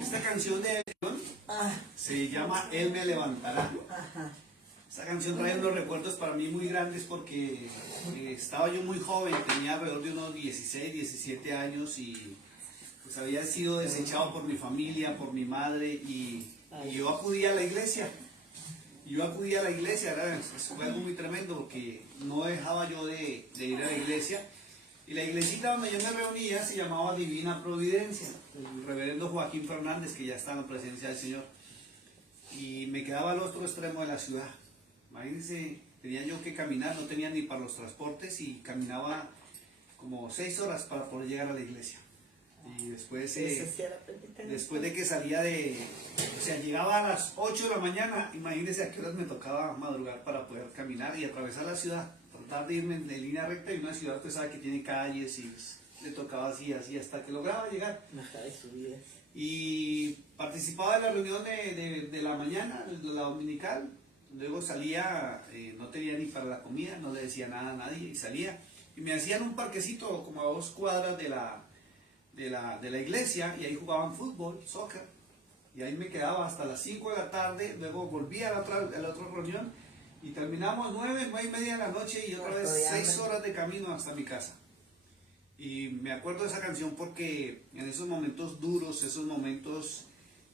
Esta canción de Elton se llama Él me levantará. Esta canción trae unos recuerdos para mí muy grandes porque estaba yo muy joven, tenía alrededor de unos 16, 17 años y pues había sido desechado por mi familia, por mi madre y yo acudí a la iglesia. Fue algo muy tremendo porque no dejaba yo de ir a la iglesia. Y la iglesita donde yo me reunía se llamaba Divina Providencia, el reverendo Joaquín Fernández, que ya está en la presencia del Señor. Y me quedaba al otro extremo de la ciudad. Imagínense, tenía yo que caminar, no tenía ni para los transportes y caminaba como 6 horas para poder llegar a la iglesia. Y después de que salía llegaba a las 8 de la mañana, imagínense a qué horas me tocaba madrugar para poder caminar y atravesar la ciudad. Tratar de irme en línea recta y una ciudad que sabe que tiene calles y le tocaba así hasta que lograba llegar. Y participaba de la reunión de la mañana, de la dominical. Luego salía, no tenía ni para la comida, no le decía nada a nadie y salía. Y me hacían un parquecito como a 2 cuadras de la iglesia y ahí jugaban fútbol, soccer. Y ahí me quedaba hasta las 5 de la tarde, luego volvía a la otra reunión. Y terminamos 9 y media de la noche y otra vez 6 horas de camino hasta mi casa. Y me acuerdo de esa canción porque en esos momentos duros, esos momentos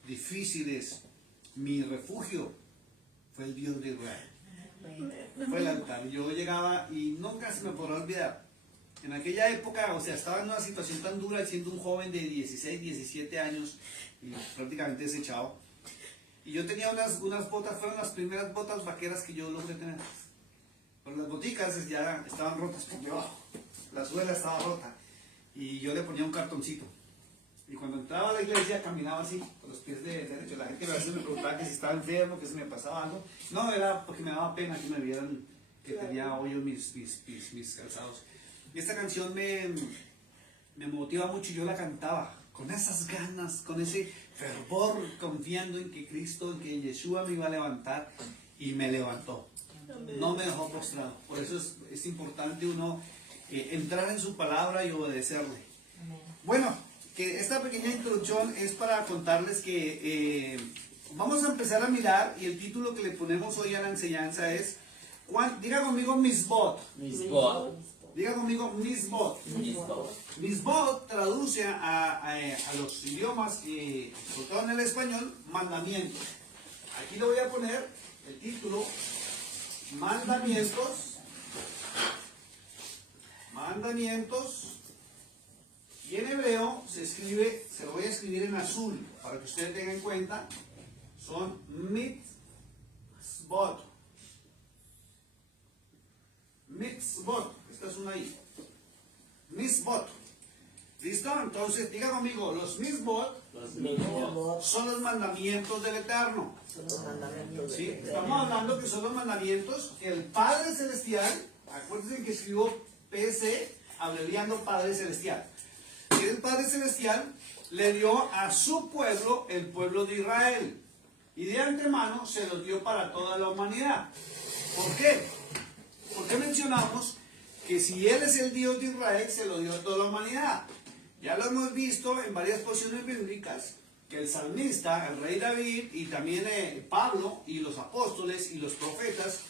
difíciles, mi refugio fue el Dios de Israel. Fue el altar. Yo llegaba y nunca se me podrá olvidar. En aquella época, estaba en una situación tan dura, siendo un joven de 16, 17 años y prácticamente desechado. Y yo tenía unas botas, fueron las primeras botas vaqueras que yo logré tener. Pero las boticas ya estaban rotas por debajo. La suela estaba rota. Y yo le ponía un cartoncito. Y cuando entraba a la iglesia caminaba así, con los pies derechos. La gente a veces me preguntaba que si estaba enfermo, que si me pasaba algo. No, era porque me daba pena que me vieran que tenía hoyo mis calzados. Y esta canción me motiva mucho y yo la cantaba con esas ganas, con ese fervor, confiando en que Cristo, en que Yeshua me iba a levantar y me levantó. No me dejó postrado. Por eso es importante uno entrar en su palabra y obedecerle. Bueno, que esta pequeña introducción es para contarles que vamos a empezar a mirar y el título que le ponemos hoy a la enseñanza es, diga conmigo Misbot. Diga conmigo Misbot. Misbot traduce a los idiomas, sobre todo en el español, mandamientos. Aquí le voy a poner el título, mandamientos. Y en hebreo se lo voy a escribir en azul, para que ustedes tengan en cuenta, son mitzvot. Esta es una I. Mitzvot. ¿Listo? Entonces, diga conmigo, los mitzvot son los mandamientos del Eterno. ¿Sí? Estamos hablando que son los mandamientos que el Padre Celestial, acuérdense que escribo PC, abreviando Padre Celestial. Y el Padre Celestial le dio a su pueblo, el pueblo de Israel. Y de antemano se los dio para toda la humanidad. ¿Por qué? Porque mencionamos que si Él es el Dios de Israel, se lo dio a toda la humanidad. Ya lo hemos visto en varias porciones bíblicas, que el salmista, el rey David, y también Pablo, y los apóstoles, y los profetas,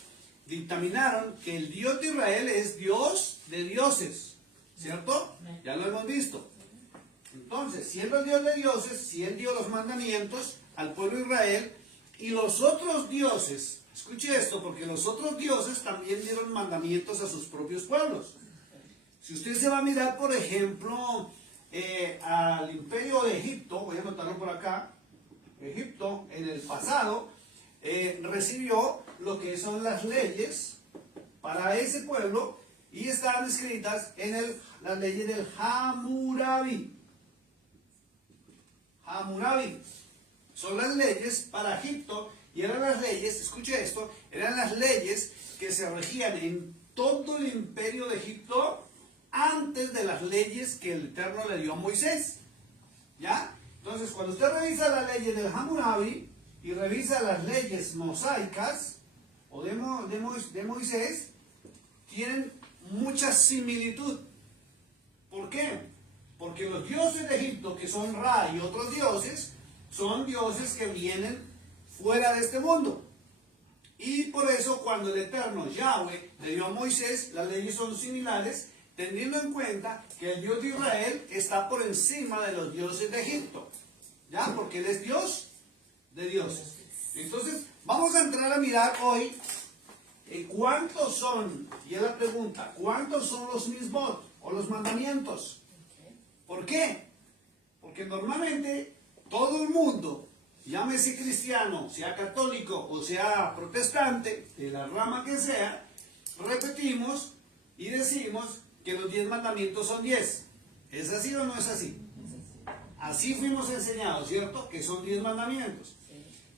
dictaminaron que el Dios de Israel es Dios de dioses, ¿cierto? Ya lo hemos visto. Entonces, siendo el Dios de dioses, si Él dio los mandamientos al pueblo de Israel, y los otros dioses, escuche esto, porque los otros dioses también dieron mandamientos a sus propios pueblos. Si usted se va a mirar, por ejemplo, al imperio de Egipto, voy a anotarlo por acá, Egipto en el pasado recibió lo que son las leyes para ese pueblo y estaban escritas en las leyes del Hammurabi. Hammurabi son las leyes para Egipto y eran las leyes, escuche esto, eran las leyes que se regían en todo el imperio de Egipto antes de las leyes que el Eterno le dio a Moisés. ¿Ya? Entonces, cuando usted revisa las leyes del Hammurabi y revisa las leyes mosaicas o de Moisés, tienen mucha similitud. ¿Por qué? Porque los dioses de Egipto, que son Ra y otros dioses, son dioses que vienen fuera de este mundo. Y por eso cuando el Eterno Yahweh le dio a Moisés, las leyes son similares, teniendo en cuenta que el Dios de Israel está por encima de los dioses de Egipto. ¿Ya? Porque Él es Dios de dioses. Entonces, vamos a entrar a mirar hoy cuántos son, y es la pregunta, ¿cuántos son los mismos o los mandamientos? ¿Por qué? Porque normalmente todo el mundo, llámese cristiano, sea católico o sea protestante, de la rama que sea, repetimos y decimos que los 10 mandamientos son 10. ¿Es así o no es así? Así fuimos enseñados, ¿cierto? Que son 10 mandamientos.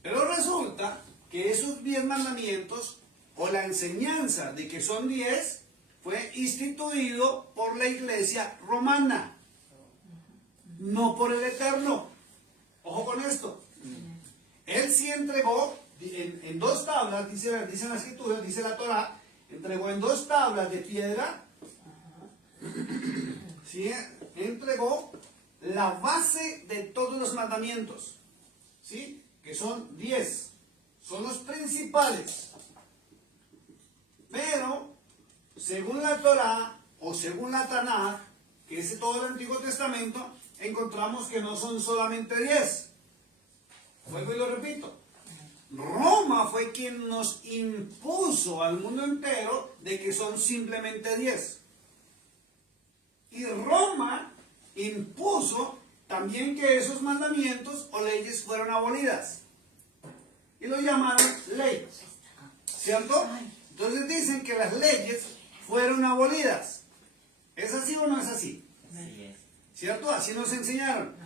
Pero resulta que esos 10 mandamientos, o la enseñanza de que son 10, fue instituido por la iglesia romana, no por el Eterno. Ojo con esto. Él sí entregó en 2 tablas, dice la escritura, dice la Torah, entregó en 2 tablas de piedra, ¿sí? Entregó la base de todos los mandamientos, ¿sí? Que son 10, son los principales. Pero, según la Torah o según la Tanaj, que es todo el Antiguo Testamento, encontramos que no son solamente 10. Vuelvo y lo repito. Roma fue quien nos impuso al mundo entero de que son simplemente 10. Y Roma impuso también que esos mandamientos o leyes fueron abolidas. Y lo llamaron ley. ¿Cierto? Entonces dicen que las leyes fueron abolidas. ¿Es así o no es así? ¿Cierto? Así nos enseñaron.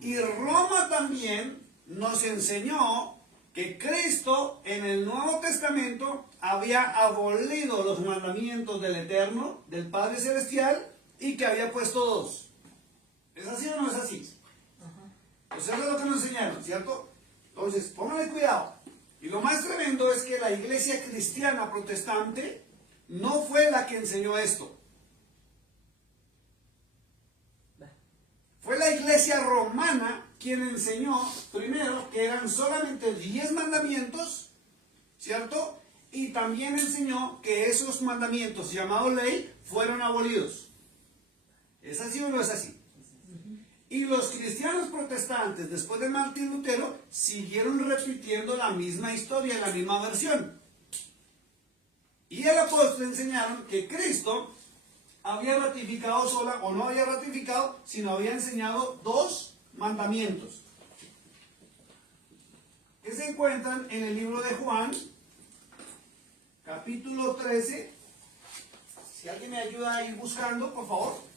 Y Roma también nos enseñó que Cristo en el Nuevo Testamento había abolido los mandamientos del Eterno, del Padre Celestial, y que había puesto 2. ¿Es así o no es así? Pues eso es lo que nos enseñaron, ¿cierto? Entonces, pónganle cuidado. Y lo más tremendo es que la iglesia cristiana protestante no fue la que enseñó esto. Fue la iglesia romana quien enseñó primero que eran solamente 10 mandamientos, ¿cierto? Y también enseñó que esos mandamientos llamados ley fueron abolidos. ¿Es así o no es así? Y los cristianos protestantes, después de Martín Lutero, siguieron repitiendo la misma historia, la misma versión. Y el apóstol enseñaron que Cristo había ratificado sola, o no había ratificado, sino había enseñado 2 mandamientos, que se encuentran en el libro de Juan, capítulo 13. Si alguien me ayuda a ir buscando, por favor.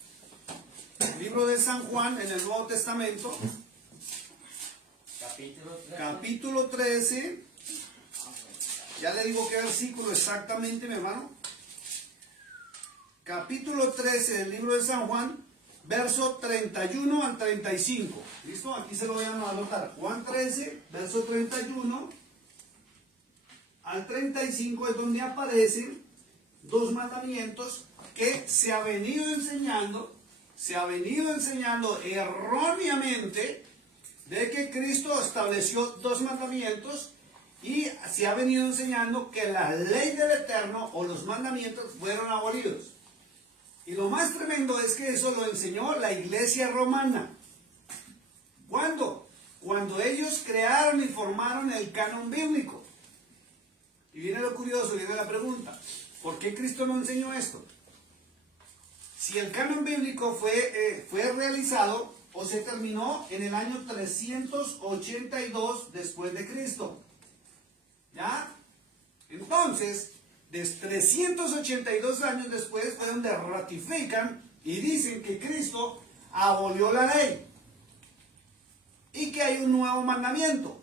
El libro de San Juan en el Nuevo Testamento, capítulo 13, ya le digo qué versículo exactamente, mi hermano. Capítulo 13 del libro de San Juan, verso 31 al 35. ¿Listo? Aquí se lo voy a anotar. Juan 13, verso 31 al 35 es donde aparecen 2 mandamientos que se ha venido enseñando erróneamente de que Cristo estableció 2 mandamientos y se ha venido enseñando que la ley del Eterno o los mandamientos fueron abolidos. Y lo más tremendo es que eso lo enseñó la iglesia romana. ¿Cuándo? Cuando ellos crearon y formaron el canon bíblico. Y viene lo curioso, viene la pregunta, ¿por qué Cristo no enseñó esto? Si el canon bíblico fue realizado o se terminó en el año 382 después de Cristo. ¿Ya? Entonces, de 382 años después fue donde ratifican y dicen que Cristo abolió la ley y que hay un nuevo mandamiento.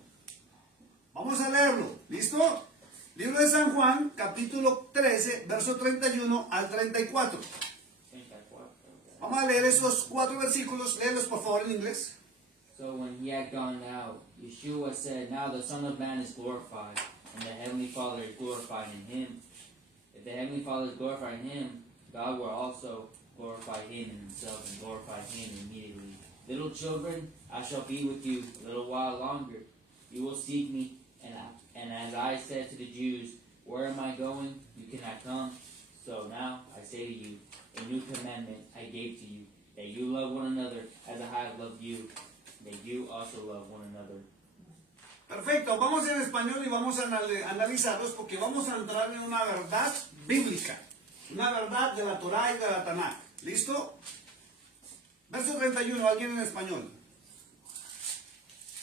Vamos a leerlo. ¿Listo? Libro de San Juan, capítulo 13, verso 31 al 34. Vamos a leer esos 4 versículos. Léelos por favor en inglés. So when he had gone out, Yeshua said, "Now the Son of Man is glorified, and the Heavenly Father is glorified in him. If the Heavenly Father is glorified in him, God will also glorify him in himself and glorify him immediately. Little children, I shall be with you a little while longer. You will seek me, and as I said to the Jews, where am I going? You cannot come. So now I say to you, a new commandment I gave to you, that you love one another as I have loved you, that you also love one another. Perfecto, vamos en español y vamos a analizarlos porque vamos a entrar en una verdad bíblica, una verdad de la Torá y de la Taná. ¿Listo? Verso 31, alguien en español.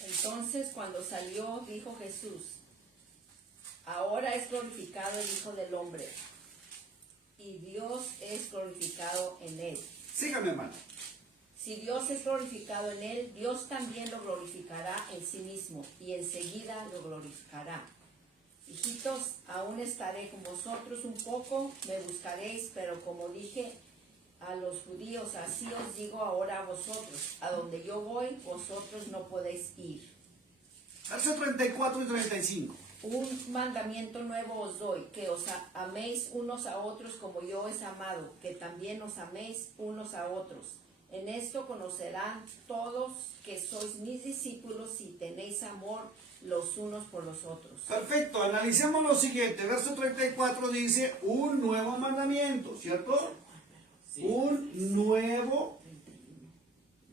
Entonces, cuando salió, dijo Jesús: ahora es glorificado el Hijo del Hombre, y Dios es glorificado en él. Sígame, hermano. Si Dios es glorificado en él, Dios también lo glorificará en sí mismo, y enseguida lo glorificará. Hijitos, aún estaré con vosotros un poco, me buscaréis, pero como dije a los judíos, así os digo ahora a vosotros: a donde yo voy, vosotros no podéis ir. Verso 34 y 35. Un mandamiento nuevo os doy, que os améis unos a otros como yo os he amado, que también os améis unos a otros. En esto conocerán todos que sois mis discípulos, si tenéis amor los unos por los otros. Perfecto, analicemos lo siguiente. Verso 34 dice un nuevo mandamiento, ¿cierto? Sí. Un nuevo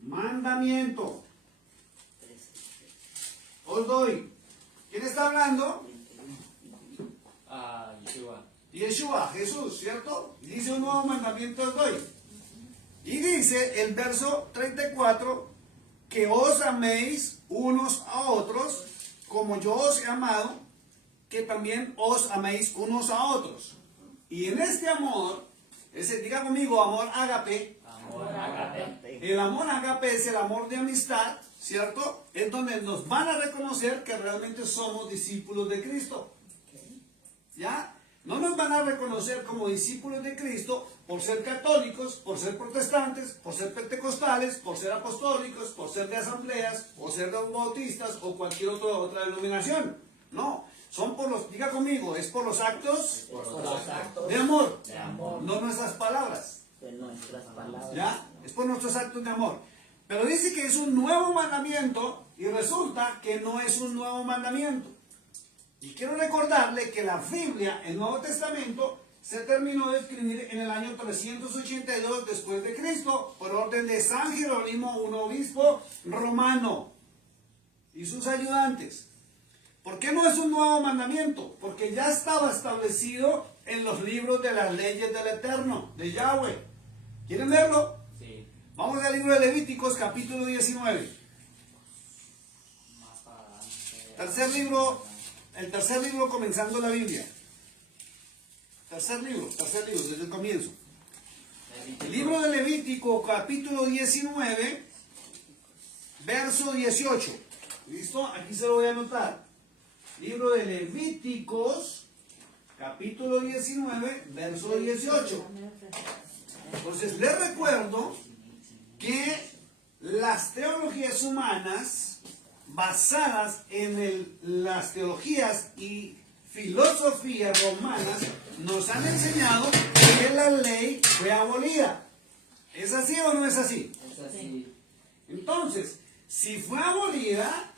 mandamiento os doy. ¿Quién está hablando? Yeshua. Yeshua, Jesús, ¿cierto? Y dice un nuevo mandamiento os doy. Y dice el verso 34 que os améis unos a otros como yo os he amado, que también os améis unos a otros. Y en este amor, diga conmigo, amor ágape. Amor agape. El amor ágape es el amor de amistad, ¿cierto? Es donde nos van a reconocer que realmente somos discípulos de Cristo. ¿Ya? No nos van a reconocer como discípulos de Cristo por ser católicos, por ser protestantes, por ser pentecostales, por ser apostólicos, por ser de asambleas, o ser de bautistas, o cualquier otra denominación. No, son por los, diga conmigo, es por los actos Por los actos de amor, de amor. no nuestras palabras. De nuestras palabras. ¿Ya? Es por nuestros actos de amor. Pero dice que es un nuevo mandamiento y resulta que no es un nuevo mandamiento. Y quiero recordarle que la Biblia, el Nuevo Testamento, se terminó de escribir en el año 382 después de Cristo por orden de San Jerónimo, un obispo romano y sus ayudantes. ¿Por qué no es un nuevo mandamiento? Porque ya estaba establecido en los libros de las leyes del Eterno, de Yahweh. ¿Quieren verlo? Sí. Vamos al libro de Levíticos, capítulo 19. Más para adelante. El tercer libro comenzando la Biblia. Tercer libro, desde el comienzo. El libro de Levítico, capítulo 19, verso 18. ¿Listo? Aquí se lo voy a anotar. Libro de Levíticos, capítulo 19, verso 18. Entonces, les recuerdo que las teologías humanas, basadas en las teologías y filosofías romanas, nos han enseñado que la ley fue abolida. ¿Es así o no es así? Es así. Entonces, si fue abolida,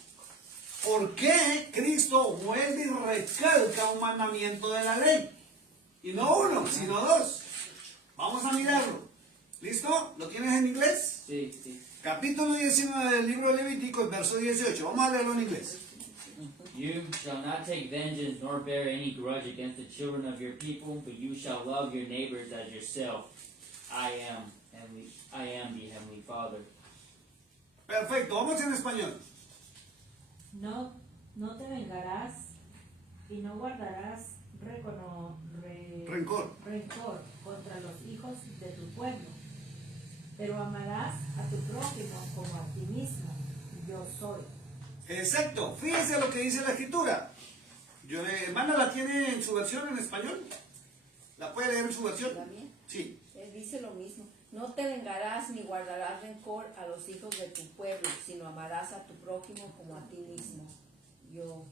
¿por qué Cristo vuelve y recalca un mandamiento de la ley? Y no uno, sino dos. Vamos a mirarlo. ¿Listo? ¿Lo tienes en inglés? Sí, sí. Capítulo 19 del libro de Levítico, verso 18. Vamos a leerlo en inglés. You shall not take vengeance nor bear any grudge against the children of your people, but you shall love your neighbors as yourself. I am the Heavenly Father. Perfecto, vamos en español. No, no te vengarás y no guardarás Rencor. rencor contra los hijos de tu pueblo, pero amarás a tu prójimo como a ti mismo. Yo soy. Exacto, fíjense lo que dice la escritura. Hermana, ¿la tiene en su versión en español? ¿La puede leer en su versión? ¿La mía? Sí. Dice lo mismo: no te vengarás ni guardarás rencor a los hijos de tu pueblo, sino amarás a tu prójimo como a ti mismo. Yo,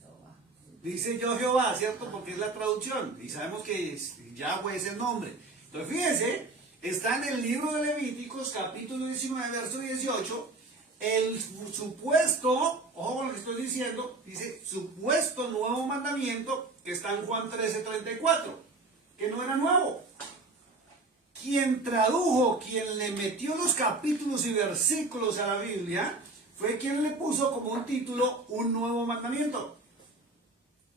Jehová. Dice yo Jehová, ¿cierto? Porque es la traducción. Y sabemos que Yahweh es el nombre. Entonces fíjense está en el libro de Levíticos, capítulo 19, verso 18, el supuesto, ojo con lo que estoy diciendo, dice supuesto nuevo mandamiento que está en Juan 13:34, que no era nuevo. Quien tradujo, quien le metió los capítulos y versículos a la Biblia, fue quien le puso como un título un nuevo mandamiento.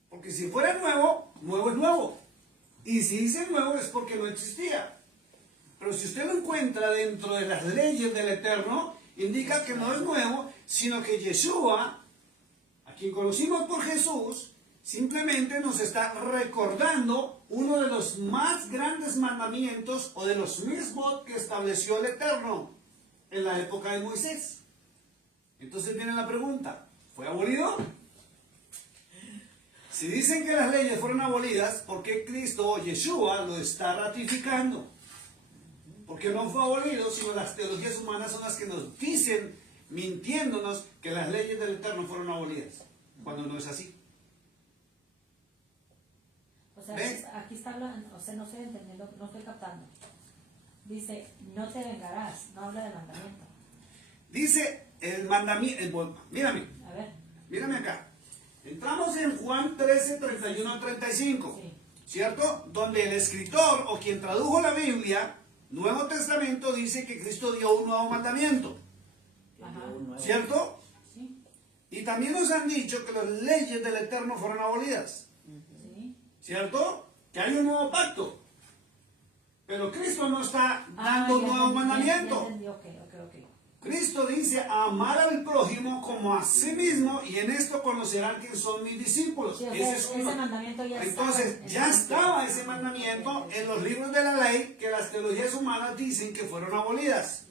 Porque si fuera nuevo, nuevo es nuevo. Y si dice nuevo es porque no existía. Pero si usted lo encuentra dentro de las leyes del Eterno, indica que no es nuevo, sino que Yeshua, a quien conocimos por Jesús, simplemente nos está recordando uno de los más grandes mandamientos o de los mismos que estableció el Eterno en la época de Moisés. Entonces viene la pregunta, ¿fue abolido? Si dicen que las leyes fueron abolidas, ¿por qué Cristo o Yeshua lo está ratificando? Porque no fue abolido, sino las teologías humanas son las que nos dicen, mintiéndonos, que las leyes del Eterno fueron abolidas, cuando no es así. O sea, ¿Ves? aquí está hablando, o sea, no estoy entendiendo, no estoy captando. Dice, no te vengarás, no habla de mandamiento. Dice el mandamiento, mírame acá. Entramos en Juan 13, 31 al 35, Sí. ¿cierto? Donde el escritor o quien tradujo la Biblia, Nuevo Testamento, dice que Cristo dio un nuevo mandamiento, Ajá. ¿cierto? Sí. Y también nos han dicho que las leyes del Eterno fueron abolidas, Sí. ¿cierto? Que hay un nuevo pacto. Pero Cristo no está dando un ya nuevo entendí, mandamiento. ya entendí, ok. Cristo dice amar al prójimo como a sí mismo, y en esto conocerán que son mis discípulos. Sí, o Ese sea, es ese uno. mandamiento ya Entonces, estaba ya estaba ese mandamiento en los libros de la ley que las teologías humanas dicen que fueron abolidas.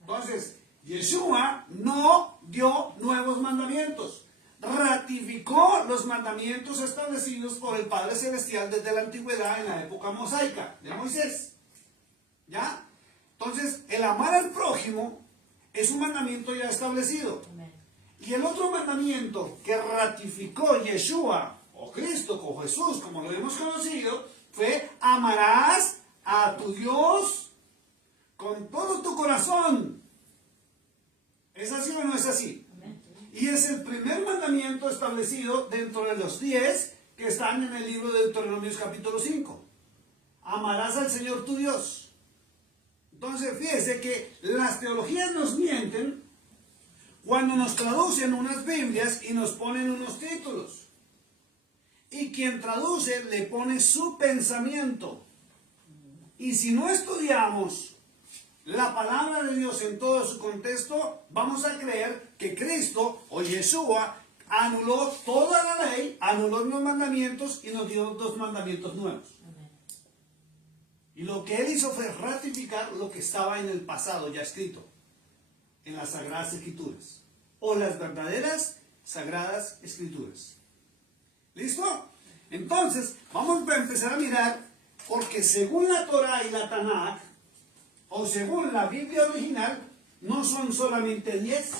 Entonces, Yeshua no dio nuevos mandamientos. Ratificó los mandamientos establecidos por el Padre Celestial desde la antigüedad en la época mosaica de Moisés. ¿Ya? Entonces, el amar al prójimo es un mandamiento ya establecido. Amén. Y el otro mandamiento que ratificó Yeshua, o Cristo, o Jesús, como lo hemos conocido, fue amarás a tu Dios con todo tu corazón. ¿Es así o no es así? Amén. Y es el primer mandamiento establecido dentro de los 10 que están en el libro de Deuteronomio capítulo 5. Amarás al Señor tu Dios. Entonces, fíjese que las teologías nos mienten cuando nos traducen unas Biblias y nos ponen unos títulos. Y quien traduce le pone su pensamiento. Y si no estudiamos la palabra de Dios en todo su contexto, vamos a creer que Cristo o Yeshua anuló toda la ley, anuló los mandamientos y nos dio 2 mandamientos nuevos. Amén. Y lo que él hizo fue ratificar lo que estaba en el pasado ya escrito, en las Sagradas Escrituras, o las verdaderas Sagradas Escrituras. ¿Listo? Entonces, vamos a empezar a mirar, porque según la Torah y la Tanakh, o según la Biblia original, no son solamente 10.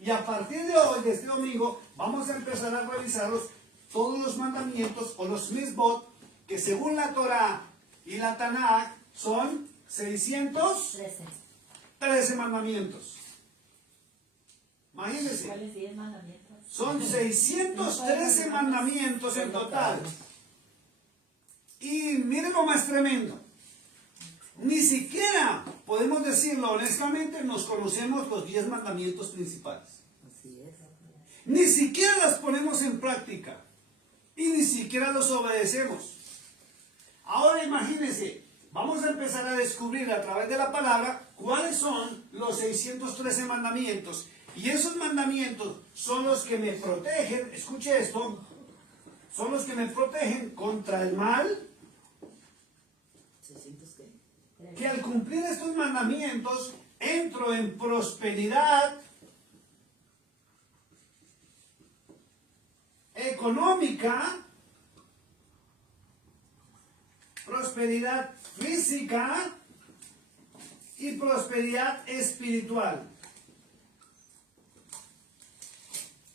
Y a partir de hoy, de este domingo, vamos a empezar a revisarlos todos los mandamientos o los misbot, que según la Torah y la Tanakh son 613 mandamientos. Imagínense, ¿Cuáles 10 mandamientos? son 613 mandamientos en total. Y miren lo más tremendo. Ni siquiera, podemos decirlo honestamente, nos conocemos los 10 mandamientos principales. Así es. Ni siquiera las ponemos en práctica. Y ni siquiera los obedecemos. Ahora imagínense, vamos a empezar a descubrir a través de la palabra cuáles son los 613 mandamientos. Y esos mandamientos son los que me protegen, escuche esto, son los que me protegen contra el mal, 600 qué. que al cumplir estos mandamientos entro en prosperidad económica, prosperidad física y prosperidad espiritual.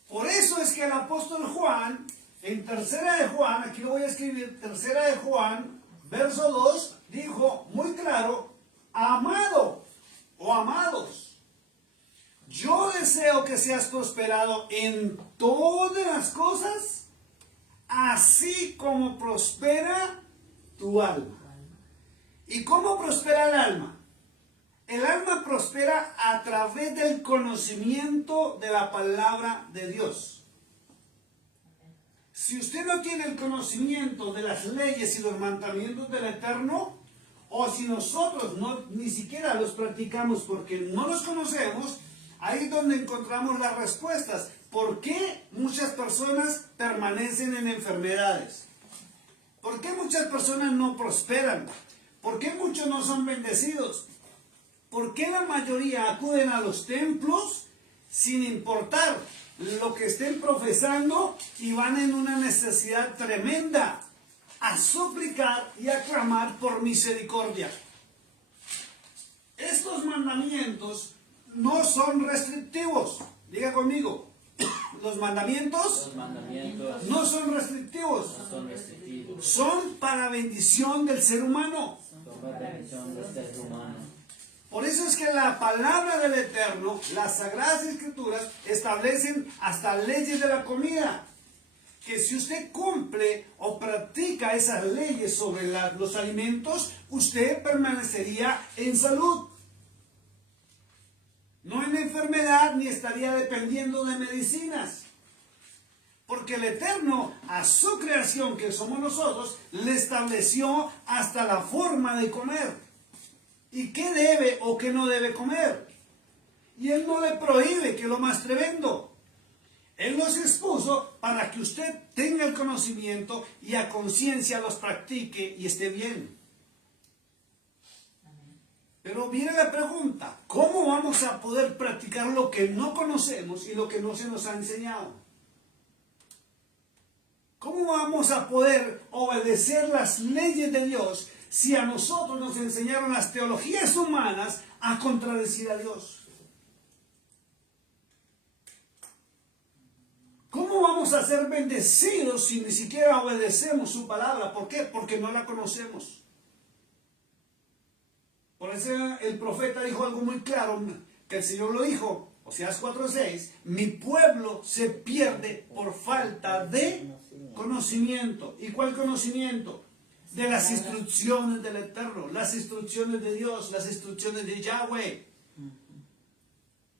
Por eso es que el apóstol Juan, en 3 de Juan, aquí lo voy a escribir, 3 de Juan, verso 2, dijo muy claro amado o amados, yo deseo que seas prosperado en todas las cosas, así como prospera tu alma. ¿Y cómo prospera el alma? El alma prospera a través del conocimiento de la palabra de Dios. Si usted no tiene el conocimiento de las leyes y los mandamientos del Eterno, o si nosotros ni siquiera los practicamos porque no los conocemos, ahí es donde encontramos las respuestas. ¿Por qué muchas personas permanecen en enfermedades? ¿Por qué muchas personas no prosperan? ¿Por qué muchos no son bendecidos? ¿Por qué la mayoría acuden a los templos sin importar lo que estén profesando y van en una necesidad tremenda a suplicar y a clamar por misericordia? Estos mandamientos no son restrictivos. Diga conmigo, los mandamientos no son restrictivos. No son restrictivos. Son para bendición del ser humano. Son para bendición del ser humano. Por eso es que la palabra del Eterno, las Sagradas Escrituras, establecen hasta leyes de la comida. Que si usted cumple o practica esas leyes sobre los alimentos, usted permanecería en salud. No en enfermedad, ni estaría dependiendo de medicinas. Porque el Eterno, a su creación, que somos nosotros, le estableció hasta la forma de comer. ¿Y qué debe o qué no debe comer? Y Él no le prohíbe, que es lo más tremendo. Él los expuso para que usted tenga el conocimiento y a conciencia los practique y esté bien. Pero viene la pregunta, ¿cómo vamos a poder practicar lo que no conocemos y lo que no se nos ha enseñado? ¿Cómo vamos a poder obedecer las leyes de Dios si a nosotros nos enseñaron las teologías humanas a contradecir a Dios? ¿Cómo vamos a ser bendecidos si ni siquiera obedecemos su palabra? ¿Por qué? Porque no la conocemos. Por eso el profeta dijo algo muy claro, que el Señor lo dijo, Oseas 4:6, mi pueblo se pierde por falta de conocimiento. ¿Y cuál conocimiento? De las instrucciones del Eterno, las instrucciones de Dios, las instrucciones de Yahweh.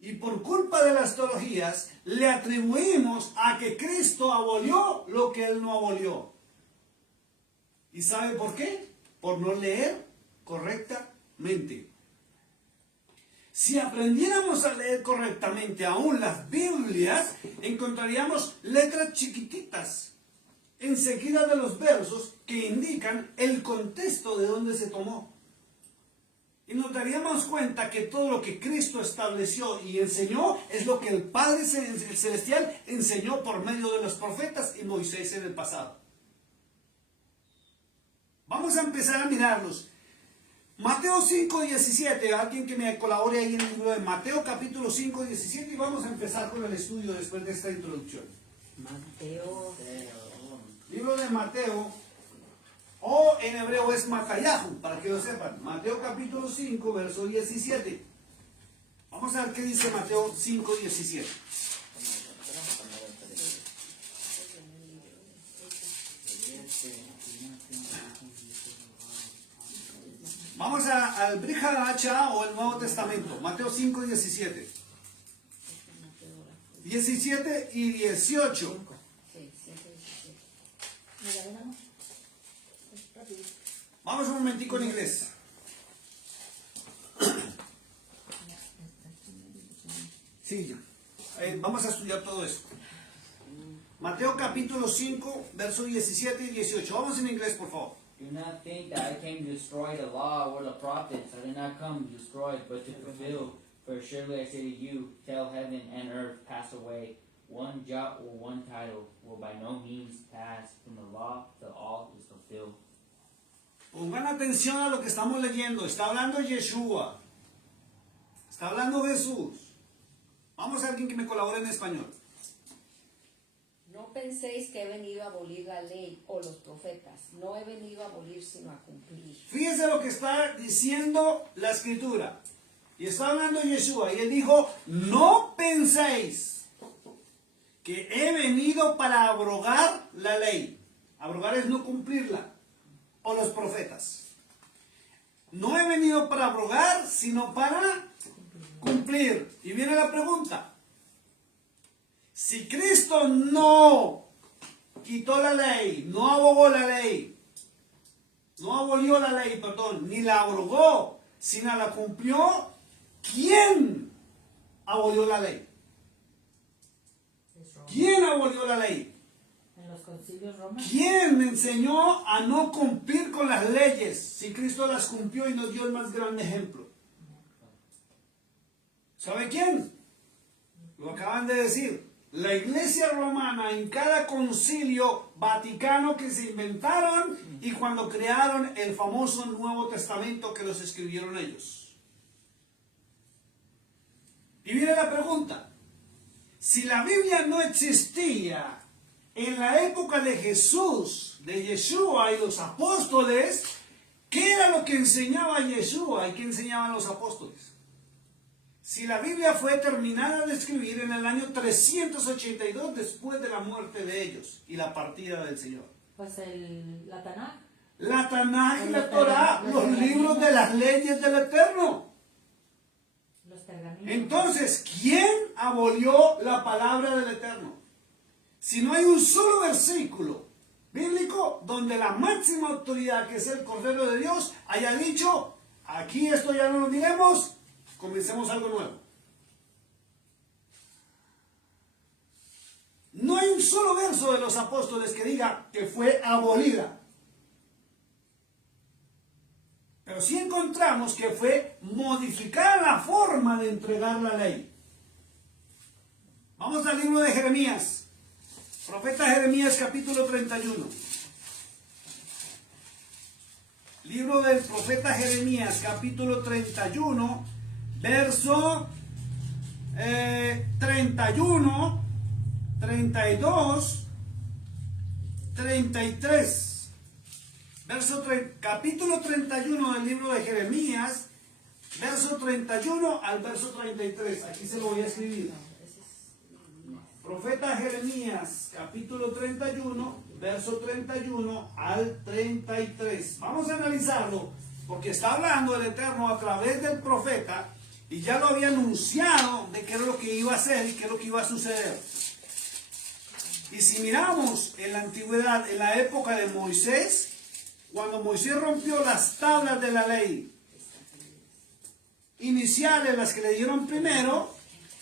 Y por culpa de las teologías, le atribuimos a que Cristo abolió lo que Él no abolió. ¿Y sabe por qué? Por no leer correctamente. Si aprendiéramos a leer correctamente aún las Biblias, encontraríamos letras chiquititas enseguida de los versos que indican el contexto de donde se tomó. Y nos daríamos cuenta que todo lo que Cristo estableció y enseñó es lo que el Padre Celestial enseñó por medio de los profetas y Moisés en el pasado. Vamos a empezar a mirarlos. Mateo 5:17, alguien que me colabore ahí en el libro de Mateo capítulo 5:17, y vamos a empezar con el estudio después de esta introducción. Mateo. Libro de Mateo, o en hebreo es Matayahu, para que lo sepan. Mateo capítulo 5, verso 17. Vamos a ver qué dice Mateo 5:17. Vamos al Brit Hadashah o el Nuevo Testamento. Mateo 5:17. 17 y 18. Vamos un momentico en inglés. Sí, vamos a estudiar todo eso. Mateo capítulo 5, versos 17 y 18. Vamos en inglés, por favor. Do not think that I came to destroy the law or the prophets. I did not come to destroy, but to fulfill. For surely I say to you, till heaven and earth pass away, one jot or one title will by no means pass from the law till all is fulfilled. Pongan atención a lo que estamos leyendo. Está hablando Yeshua. Está hablando Jesús. Vamos a alguien que me colabore en español. No penséis que he venido a abolir la ley o los profetas. No he venido a abolir, sino a cumplir. Fíjense lo que está diciendo la escritura. Y está hablando Yeshua. Y él dijo, no penséis que he venido para abrogar la ley. Abrogar es no cumplirla. O los profetas. No he venido para abrogar, sino para cumplir. Y viene la pregunta. Si Cristo no quitó la ley, no abogó la ley, no abolió la ley, perdón, ni la abrogó, sino la cumplió, ¿quién abolió la ley? ¿Quién abolió la ley? En los concilios romanos. ¿Quién enseñó a no cumplir con las leyes si Cristo las cumplió y nos dio el más grande ejemplo? ¿Sabe quién? Lo acaban de decir. La iglesia romana en cada concilio vaticano que se inventaron y cuando crearon el famoso Nuevo Testamento que los escribieron ellos. Y viene la pregunta. Si la Biblia no existía en la época de Jesús, de Yeshua y los apóstoles, ¿qué era lo que enseñaba Yeshua y qué enseñaban los apóstoles? Si la Biblia fue terminada de escribir en el año 382 después de la muerte de ellos y la partida del Señor. Pues la Tanakh. La Tanakh y la Torah, los libros de las leyes del Eterno. Los pergaminos. Entonces, ¿quién abolió la palabra del Eterno? Si no hay un solo versículo bíblico donde la máxima autoridad, que es el Cordero de Dios, haya dicho, aquí esto ya no lo diremos, comencemos algo nuevo. No hay un solo verso de los apóstoles que diga que fue abolida. Pero sí encontramos que fue modificada la forma de entregar la ley. Vamos al libro de Jeremías. Profeta Jeremías capítulo 31. Libro del profeta Jeremías capítulo 31. Verso 31, 32, 33. Capítulo 31 del libro de Jeremías, verso 31 al verso 33. Aquí se lo voy a escribir. Profeta Jeremías, capítulo 31, verso 31 al 33. Vamos a analizarlo, porque está hablando el Eterno a través del profeta. Y ya lo había anunciado de qué era lo que iba a hacer y qué es lo que iba a suceder. Y si miramos en la antigüedad, en la época de Moisés, cuando Moisés rompió las tablas de la ley iniciales, las que le dieron primero,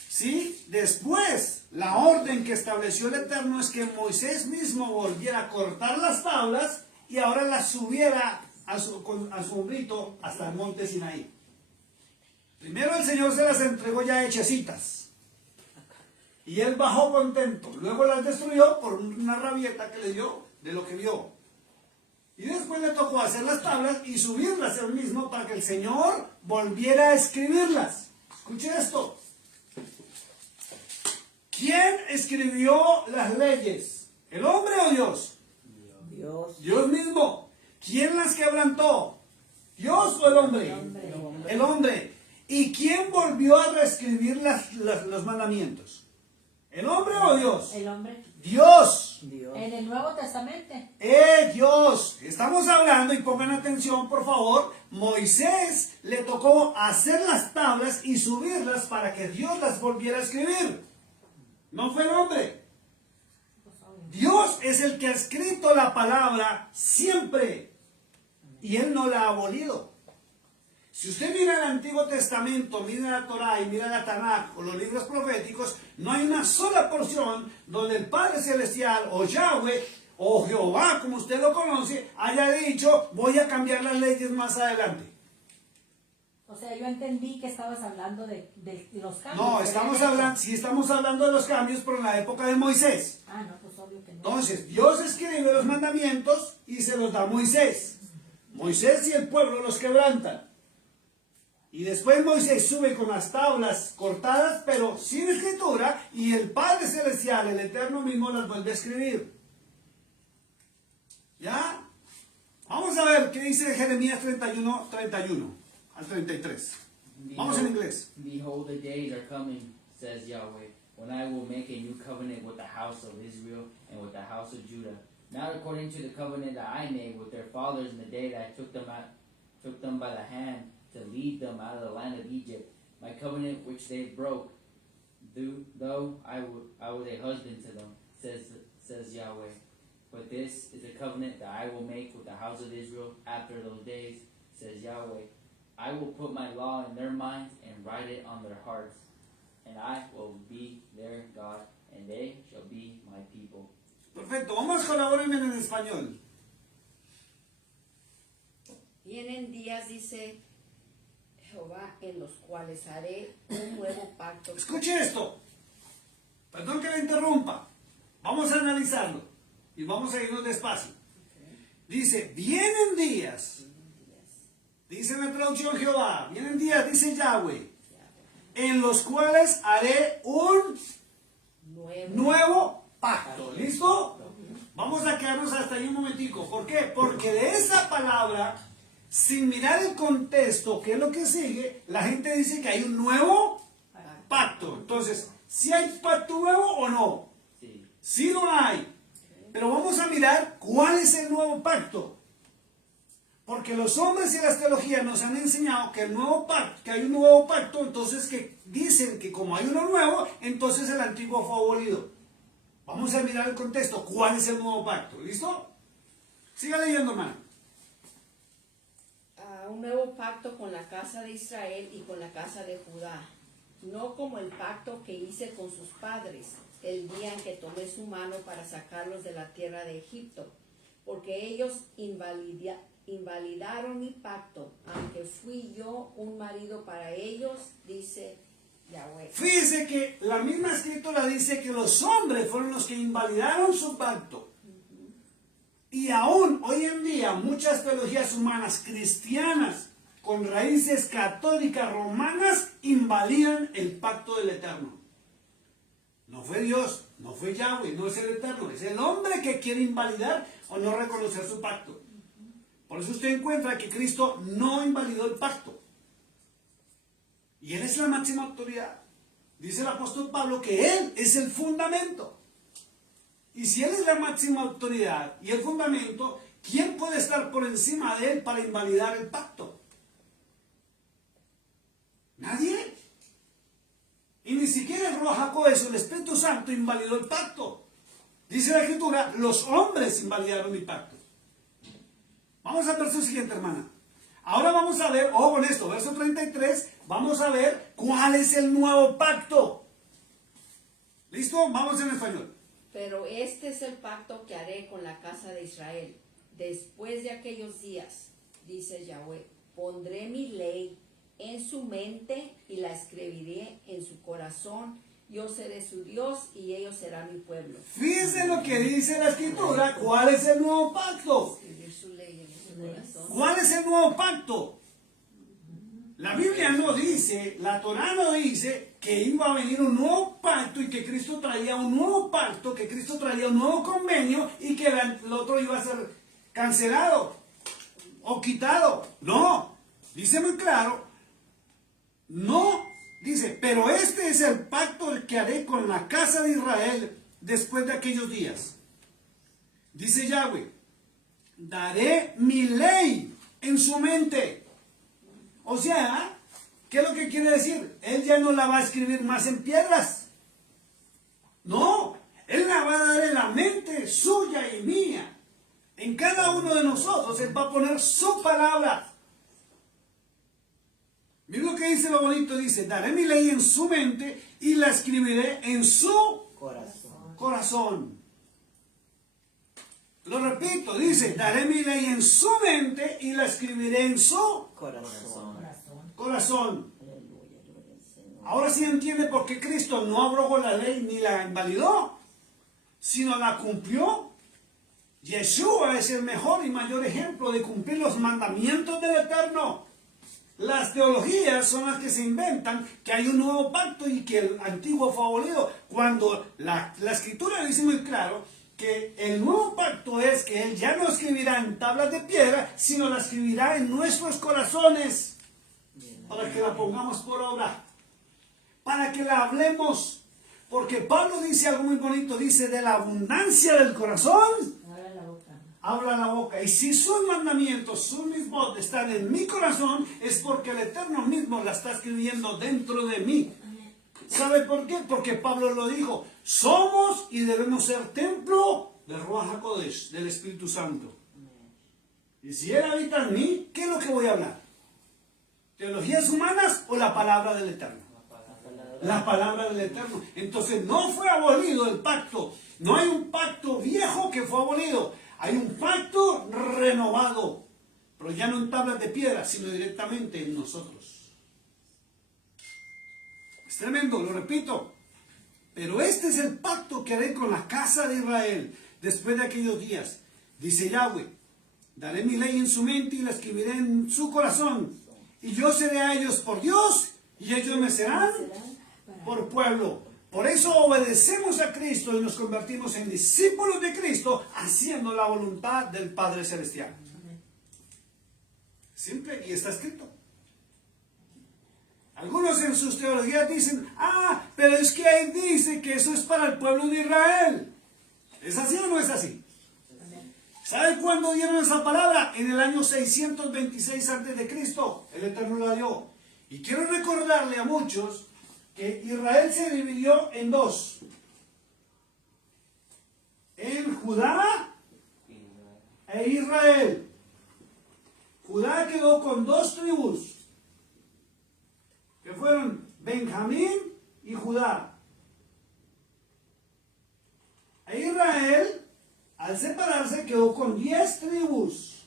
¿sí? Después, la orden que estableció el Eterno es que Moisés mismo volviera a cortar las tablas y ahora las subiera a su hombrito hasta el monte Sinaí. Primero el Señor se las entregó ya hechecitas. Y él bajó contento. Luego las destruyó por una rabieta que le dio de lo que vio. Y después le tocó hacer las tablas y subirlas él mismo para que el Señor volviera a escribirlas. Escuche esto. ¿Quién escribió las leyes? ¿El hombre o Dios? Dios. Dios mismo. ¿Quién las quebrantó? ¿Dios o el hombre? El hombre. ¿Y quién volvió a reescribir los mandamientos? ¿El hombre o Dios? El hombre. Dios. En el Nuevo Testamento. Dios. Estamos hablando, y pongan atención por favor, Moisés le tocó hacer las tablas y subirlas para que Dios las volviera a escribir. No fue el hombre. Dios es el que ha escrito la palabra siempre. Y Él no la ha abolido. Si usted mira el Antiguo Testamento, mira la Torah y mira la Tanakh o los libros proféticos, no hay una sola porción donde el Padre Celestial o Yahweh o Jehová, como usted lo conoce, haya dicho, voy a cambiar las leyes más adelante. O sea, yo entendí que estabas hablando de los cambios. No, que estamos habían hablando, hecho. sí estamos hablando de los cambios, pero en la época de Moisés. Ah, no, pues obvio que no. Entonces, Dios escribe los mandamientos y se los da a Moisés. Moisés y el pueblo los quebrantan. Y después Moisés sube con las tablas cortadas, pero sin escritura, y el Padre Celestial, el Eterno mismo, las vuelve a escribir. ¿Ya? Vamos a ver qué dice Jeremías 31 al 33. Vamos en inglés. Behold, the days are coming, says Yahweh, when I will make a new covenant with the house of Israel and with the house of Judah, not according to the covenant that I made with their fathers in the day that I took them by the hand to lead them out of the land of Egypt, my covenant which they broke, though I was a husband to them, says Yahweh. But this is a covenant that I will make with the house of Israel after those days, says Yahweh. I will put my law in their minds and write it on their hearts, and I will be their God, and they shall be my people. Perfecto, vamos colaborar en español. Vienen días, dice Jehová, en los cuales haré un nuevo pacto. Escuche esto. Perdón que le interrumpa. Vamos a analizarlo. Y vamos a irnos despacio. Dice, vienen días. Dice en la traducción Jehová. Vienen días, dice Yahweh. En los cuales haré un nuevo pacto. ¿Listo? Vamos a quedarnos hasta ahí un momentico. ¿Por qué? Porque de esa palabra, sin mirar el contexto, que es lo que sigue, la gente dice que hay un nuevo pacto. Entonces, ¿si hay pacto nuevo o no? Sí. Sí lo hay. Pero vamos a mirar cuál es el nuevo pacto. Porque los hombres y las teologías nos han enseñado que, que hay un nuevo pacto, entonces que dicen que como hay uno nuevo, entonces el antiguo fue abolido. Vamos a mirar el contexto. ¿Cuál es el nuevo pacto? ¿Listo? Siga leyendo, hermano. Un nuevo pacto con la casa de Israel y con la casa de Judá, no como el pacto que hice con sus padres el día en que tomé su mano para sacarlos de la tierra de Egipto, porque ellos invalidaron mi pacto, aunque fui yo un marido para ellos, dice Yahweh. Fíjese que la misma escritura dice que los hombres fueron los que invalidaron su pacto. Y aún hoy en día muchas teologías humanas cristianas con raíces católicas romanas invalidan el pacto del Eterno. No fue Dios, no fue Yahweh, no es el Eterno, es el hombre que quiere invalidar o no reconocer su pacto. Por eso usted encuentra que Cristo no invalidó el pacto. Y Él es la máxima autoridad. Dice el apóstol Pablo que Él es el fundamento. Y si Él es la máxima autoridad y el fundamento, ¿quién puede estar por encima de Él para invalidar el pacto? Nadie. Y ni siquiera el Ruach HaKodesh, el Espíritu Santo, invalidó el pacto. Dice la Escritura, los hombres invalidaron mi pacto. Vamos al verso siguiente, hermana. Ahora vamos a ver, ojo con esto, verso 33, vamos a ver cuál es el nuevo pacto. ¿Listo? Vamos en español. Pero este es el pacto que haré con la casa de Israel. Después de aquellos días, dice Yahweh, pondré mi ley en su mente y la escribiré en su corazón. Yo seré su Dios y ellos serán mi pueblo. Fíjense lo que dice la Escritura. ¿Cuál es el nuevo pacto? Escribir su ley en su corazón. ¿Cuál es el nuevo pacto? La Biblia no dice, la Torá no dice que iba a venir un nuevo pacto y que Cristo traía un nuevo pacto, que Cristo traía un nuevo convenio y que el otro iba a ser cancelado o quitado. No, dice muy claro, no, dice, pero este es el pacto que haré con la casa de Israel después de aquellos días. Dice Yahweh, daré mi ley en su mente. O sea, ¿qué es lo que quiere decir? Él ya no la va a escribir más en piedras. No, Él la va a dar en la mente suya y mía. En cada uno de nosotros Él va a poner su palabra. Mira lo que dice lo bonito, dice, daré mi ley en su mente y la escribiré en su corazón. Lo repito, dice, daré mi ley en su mente y la escribiré en su corazón. Ahora sí entiende por qué Cristo no abrogó la ley ni la invalidó, sino la cumplió. Yeshua es el mejor y mayor ejemplo de cumplir los mandamientos del Eterno. Las teologías son las que se inventan que hay un nuevo pacto y que el antiguo fue abolido, cuando la escritura dice muy claro que el nuevo pacto es que Él ya no escribirá en tablas de piedra, sino la escribirá en nuestros corazones, para que la pongamos por obra, para que la hablemos, porque Pablo dice algo muy bonito, dice, de la abundancia del corazón Ahora la boca. habla la boca. Y si sus mandamientos, sus mismos están en mi corazón, es porque el Eterno mismo la está escribiendo dentro de mí. ¿Sabe por qué? Porque Pablo lo dijo, somos y debemos ser templo del Ruach HaKodesh, del Espíritu Santo. Y si Él habita en mí, ¿qué es lo que voy a hablar? ¿Teologías humanas o la palabra del Eterno? La palabra del Eterno. Entonces no fue abolido el pacto. No hay un pacto viejo que fue abolido. Hay un pacto renovado. Pero ya no en tablas de piedra, sino directamente en nosotros. Es tremendo, lo repito. Pero este es el pacto que haré con la casa de Israel después de aquellos días. Dice Yahweh, daré mi ley en su mente y la escribiré en su corazón. Y yo seré a ellos por Dios y ellos me serán por pueblo. Por eso obedecemos a Cristo y nos convertimos en discípulos de Cristo, haciendo la voluntad del Padre Celestial. Simple, y está escrito. Algunos en sus teologías dicen, pero es que ahí dice que eso es para el pueblo de Israel. ¿Es así o no es así? ¿Sabe cuándo dieron esa palabra? En el año 626 a.C. El Eterno la dio. Y quiero recordarle a muchos que Israel se dividió en dos. En Judá e Israel. Judá quedó con dos tribus, que fueron Benjamín y Judá. E Israel, al separarse, quedó con 10 tribus,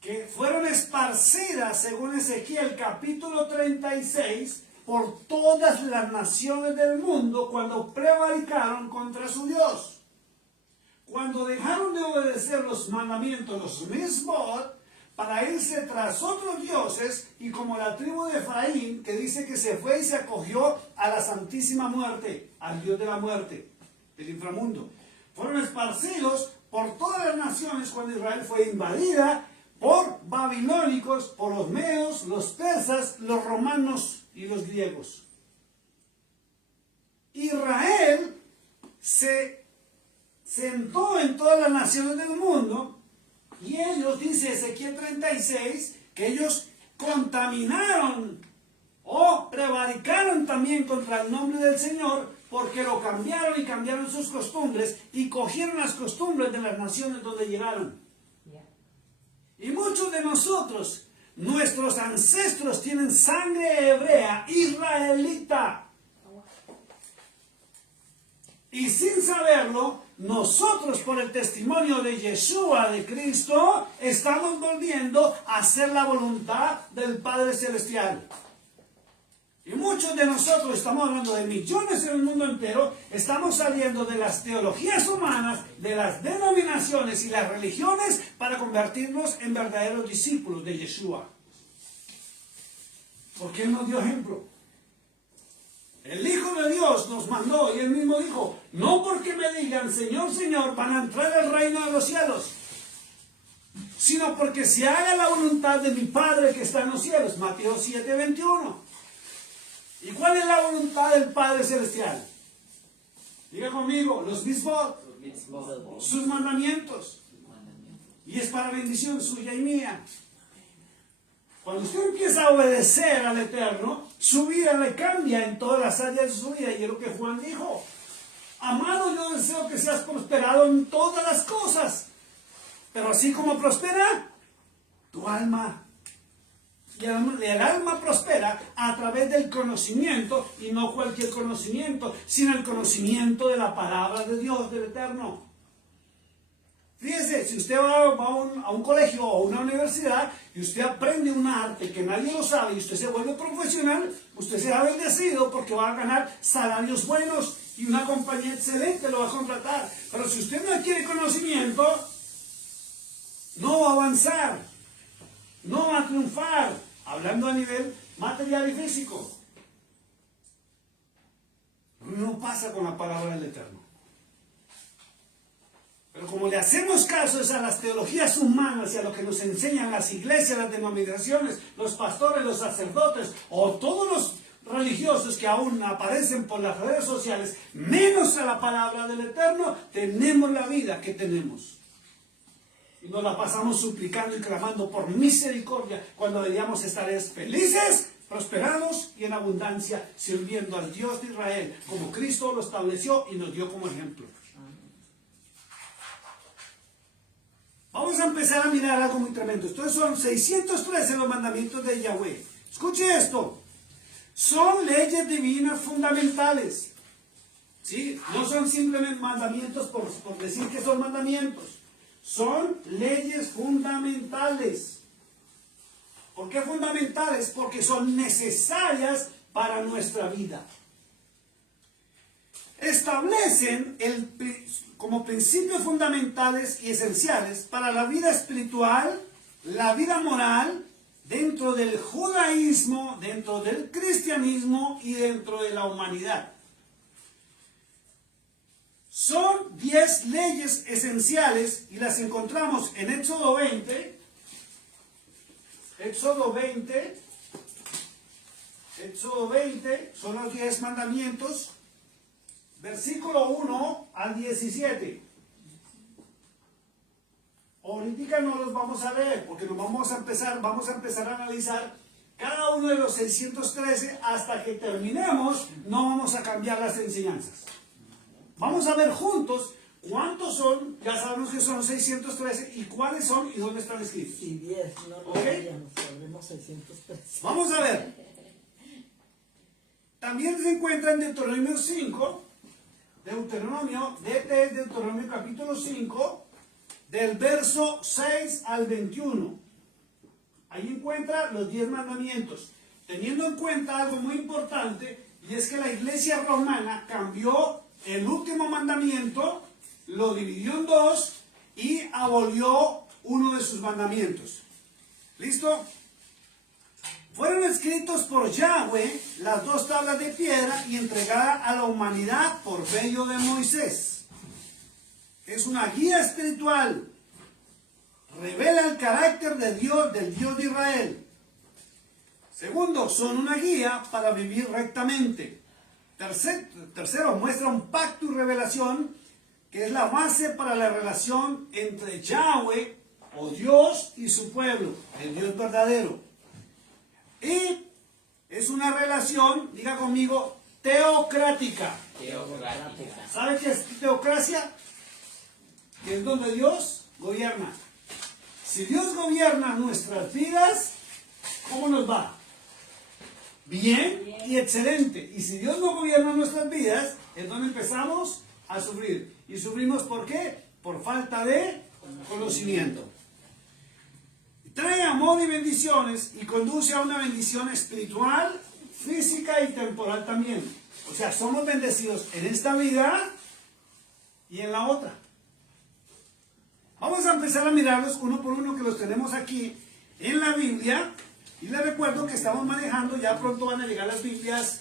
que fueron esparcidas, según Ezequiel capítulo 36, por todas las naciones del mundo cuando prevaricaron contra su Dios. Cuando dejaron de obedecer los mandamientos, los mismos, para irse tras otros dioses, y como la tribu de Efraín, que dice que se fue y se acogió a la santísima muerte, al Dios de la muerte, del inframundo. Fueron esparcidos por todas las naciones cuando Israel fue invadida por babilónicos, por los medos, los persas, los romanos y los griegos. Israel se sentó en todas las naciones del mundo, y ellos, dice Ezequiel 36, que ellos contaminaron o prevaricaron también contra el nombre del Señor, porque lo cambiaron y cambiaron sus costumbres y cogieron las costumbres de las naciones donde llegaron. Y muchos de nosotros, nuestros ancestros tienen sangre hebrea, israelita. Y sin saberlo, nosotros por el testimonio de Yeshua, de Cristo, estamos volviendo a hacer la voluntad del Padre Celestial. Y muchos de nosotros, estamos hablando de millones en el mundo entero, estamos saliendo de las teologías humanas, de las denominaciones y las religiones para convertirnos en verdaderos discípulos de Yeshua. Porque Él nos dio ejemplo. El Hijo de Dios nos mandó y Él mismo dijo, no porque me digan Señor, Señor, van a entrar al reino de los cielos, sino porque se haga la voluntad de mi Padre que está en los cielos. Mateo 7:21. ¿Y cuál es la voluntad del Padre Celestial? Diga conmigo, los mismos, sus mandamientos. Y es para bendición suya y mía. Cuando usted empieza a obedecer al Eterno, su vida le cambia en todas las áreas de su vida. Y es lo que Juan dijo. Amado, yo deseo que seas prosperado en todas las cosas. Pero así como prospera tu alma. Y el alma prospera a través del conocimiento, y no cualquier conocimiento, sino el conocimiento de la palabra de Dios, del Eterno. Fíjese, si usted va a un colegio o a una universidad y usted aprende un arte que nadie lo sabe y usted se vuelve profesional, usted será bendecido porque va a ganar salarios buenos y una compañía excelente lo va a contratar. Pero si usted no adquiere conocimiento, no va a avanzar. no va a triunfar, hablando a nivel material y físico. No pasa con la palabra del Eterno. Pero como le hacemos caso a las teologías humanas y a lo que nos enseñan las iglesias, las denominaciones, los pastores, los sacerdotes o todos los religiosos que aún aparecen por las redes sociales, menos a la palabra del Eterno, tenemos la vida que tenemos. Y nos la pasamos suplicando y clamando por misericordia cuando deberíamos estar felices, prosperados y en abundancia, sirviendo al Dios de Israel, como Cristo lo estableció y nos dio como ejemplo. Vamos a empezar a mirar algo muy tremendo. Estos son 613 los mandamientos de Yahweh. Escuche esto. Son leyes divinas fundamentales. ¿Sí? No son simplemente mandamientos por decir que son mandamientos. Son leyes fundamentales. ¿Por qué fundamentales? Porque son necesarias para nuestra vida. Establecen como principios fundamentales y esenciales para la vida espiritual, la vida moral, dentro del judaísmo, dentro del cristianismo y dentro de la humanidad. Son 10 leyes esenciales y las encontramos en Éxodo 20. Éxodo 20 son los 10 mandamientos, versículo 1 al 17. Ahorita no los vamos a leer porque vamos a empezar a analizar cada uno de los 613 hasta que terminemos. No vamos a cambiar las enseñanzas. Vamos a ver juntos cuántos son. Ya sabemos que son 613 y cuáles son y dónde están escritos. Y 10, no lo sabíamos, sabemos 613. Vamos a ver. También se encuentra en Deuteronomio 5, Deuteronomio capítulo 5, del verso 6 al 21. Ahí encuentra los 10 mandamientos, teniendo en cuenta algo muy importante, y es que la iglesia romana cambió el último mandamiento, lo dividió en dos y abolió uno de sus mandamientos. ¿Listo? Fueron escritos por Yahweh las 2 tablas de piedra y entregadas a la humanidad por medio de Moisés. Es una guía espiritual. Revela el carácter de Dios, del Dios de Israel. Segundo, son una guía para vivir rectamente. Tercero, muestra un pacto y revelación que es la base para la relación entre Yahweh o Dios y su pueblo, el Dios verdadero. Y es una relación, diga conmigo, teocrática. Teocrática. ¿Sabe qué es teocracia? Que es donde Dios gobierna. Si Dios gobierna nuestras vidas, ¿cómo nos va? Bien y excelente. Y si Dios no gobierna nuestras vidas, es donde empezamos a sufrir. ¿Y sufrimos por qué? Por falta de conocimiento. Trae amor y bendiciones y conduce a una bendición espiritual, física y temporal también. O sea, somos bendecidos en esta vida y en la otra. Vamos a empezar a mirarlos uno por uno, que los tenemos aquí en la Biblia. Y les recuerdo que estamos manejando, ya pronto van a llegar las Biblias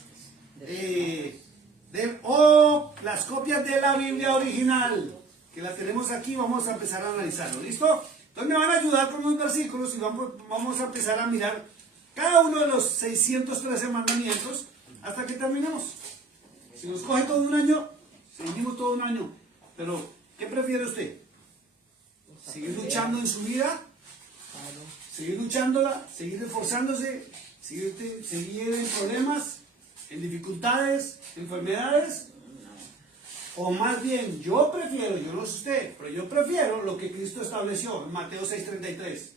las copias de la Biblia original, que la tenemos aquí. Vamos a empezar a analizarlo. ¿Listo? Entonces me van a ayudar con unos versículos y vamos a empezar a mirar cada uno de los 613 mandamientos hasta que terminemos. Si nos coge todo un año, seguimos todo un año. Pero, ¿qué prefiere usted? ¿Seguir luchando en su vida? ¿Seguir luchándola? ¿Seguir esforzándose? ¿Seguir en problemas? ¿En dificultades? ¿Enfermedades? O más bien, yo prefiero, yo no sé usted, pero yo prefiero lo que Cristo estableció en Mateo 6:33.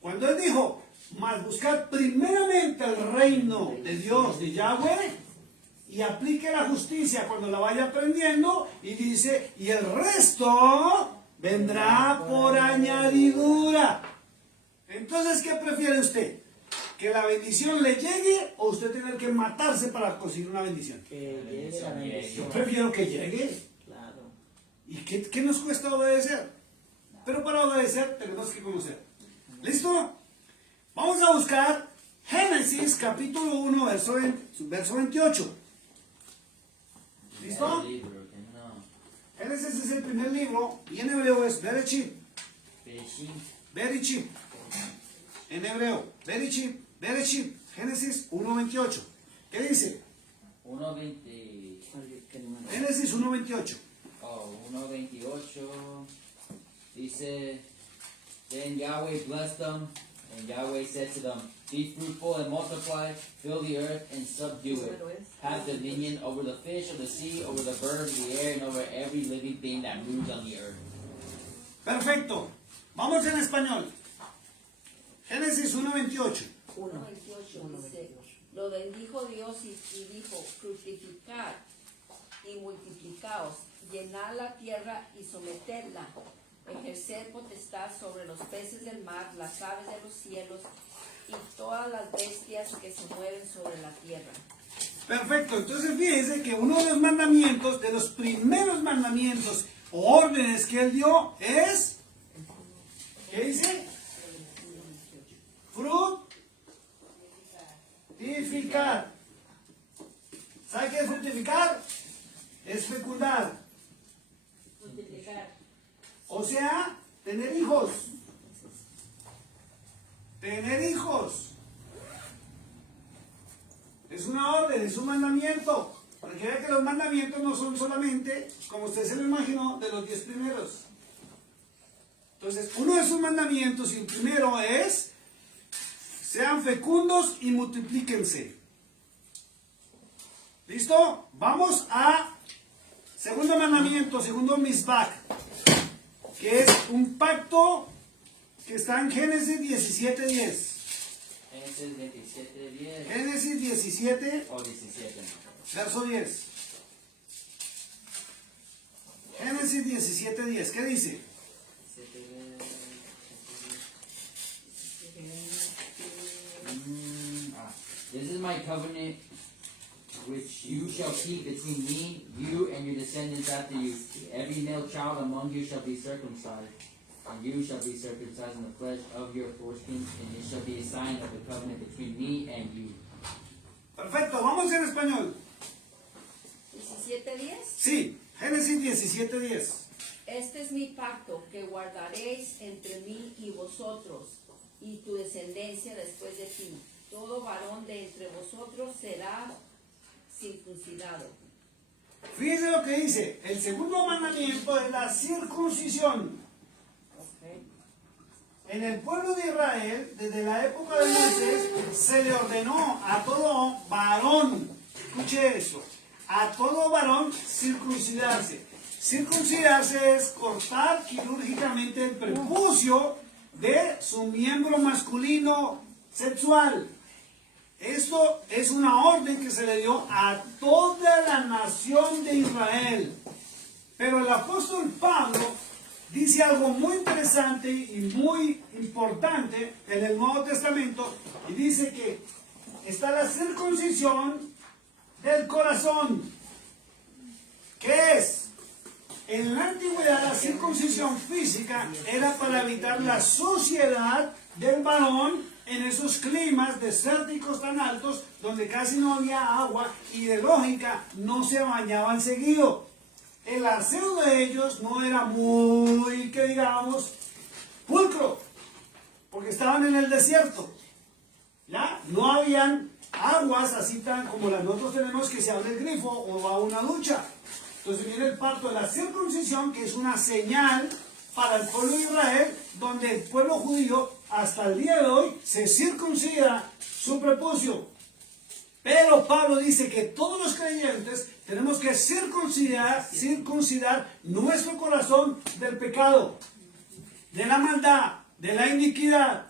Cuando Él dijo, mas buscar primeramente el reino de Dios, de Yahweh, y aplique la justicia cuando la vaya aprendiendo, y dice, y el resto vendrá por añadidura. Entonces, ¿qué prefiere usted? ¿Que la bendición le llegue o usted tener que matarse para conseguir una bendición? Que llegue la bendición. Yo prefiero que llegue. Claro. ¿Y qué nos cuesta obedecer? Pero para obedecer tenemos que conocer. ¿Listo? Vamos a buscar Génesis capítulo 1, verso 28. ¿Listo? Libro, que no. Génesis es el primer libro y en hebreo es Bereshit. Bereshit. Bereshit. En hebreo, Bereshit, Bereshit. Génesis 1:28. ¿Qué dice? 1:20. Génesis 1:28. Oh, 1:28. Dice, Then Yahweh blessed them, and Yahweh said to them, Be fruitful and multiply, fill the earth and subdue it. Have dominion over the fish of the sea, over the birds of the air, and over every living thing that moves on the earth. Perfecto. Vamos en español. Génesis 1:28. 1:28 dice, lo bendijo Dios y dijo, fructificad y multiplicaos, llenad la tierra y sometedla, ejercer potestad sobre los peces del mar, las aves de los cielos y todas las bestias que se mueven sobre la tierra. Perfecto. Entonces fíjense que uno de los mandamientos, de los primeros mandamientos o órdenes que él dio es, ¿qué dice? Fructificar. ¿Sabe qué es fructificar? Es fecundar. Multiplicar. O sea, tener hijos. Tener hijos. Es una orden, es un mandamiento. Para que vean que los mandamientos no son solamente, como usted se lo imaginó, de los 10 primeros. Entonces, uno de sus mandamientos, y el primero es, sean fecundos y multiplíquense. ¿Listo? Vamos a segundo mandamiento, segundo misbach, que es un pacto que está en Génesis 17:10. Génesis 27:10. Génesis 17, O 17. verso 10. Génesis 17:10. ¿Qué dice? This is my covenant which you shall keep between me, you, and your descendants after you. Every male child among you shall be circumcised, and you shall be circumcised in the flesh of your foreskins, and it shall be a sign of the covenant between me and you. Perfecto, vamos en español. 17:10. Sí, Génesis 17:10. Este es mi pacto que guardaréis entre mí y vosotros y tu descendencia después de ti. Todo varón de entre vosotros será circuncidado. Fíjense lo que dice. El segundo mandamiento es la circuncisión. En el pueblo de Israel, desde la época de Moisés, se le ordenó a todo varón, escuche eso, a todo varón circuncidarse. Circuncidarse es cortar quirúrgicamente el prepucio de su miembro masculino sexual. Esto es una orden que se le dio a toda la nación de Israel. Pero el apóstol Pablo dice algo muy interesante y muy importante en el Nuevo Testamento, y dice que está la circuncisión del corazón. ¿Qué es? En la antigüedad la circuncisión física era para evitar la suciedad del varón en esos climas desérticos tan altos donde casi no había agua y de lógica no se bañaban seguido. El aseo de ellos no era muy, que digamos, pulcro, porque estaban en el desierto. ¿Ya? No habían aguas así tan como las nosotros tenemos, que se abre el grifo o va a una ducha. Entonces viene el pacto de la circuncisión, que es una señal para el pueblo de Israel, donde el pueblo judío hasta el día de hoy se circuncida su prepucio. Pero Pablo dice que todos los creyentes tenemos que circuncidar nuestro corazón del pecado, de la maldad, de la iniquidad.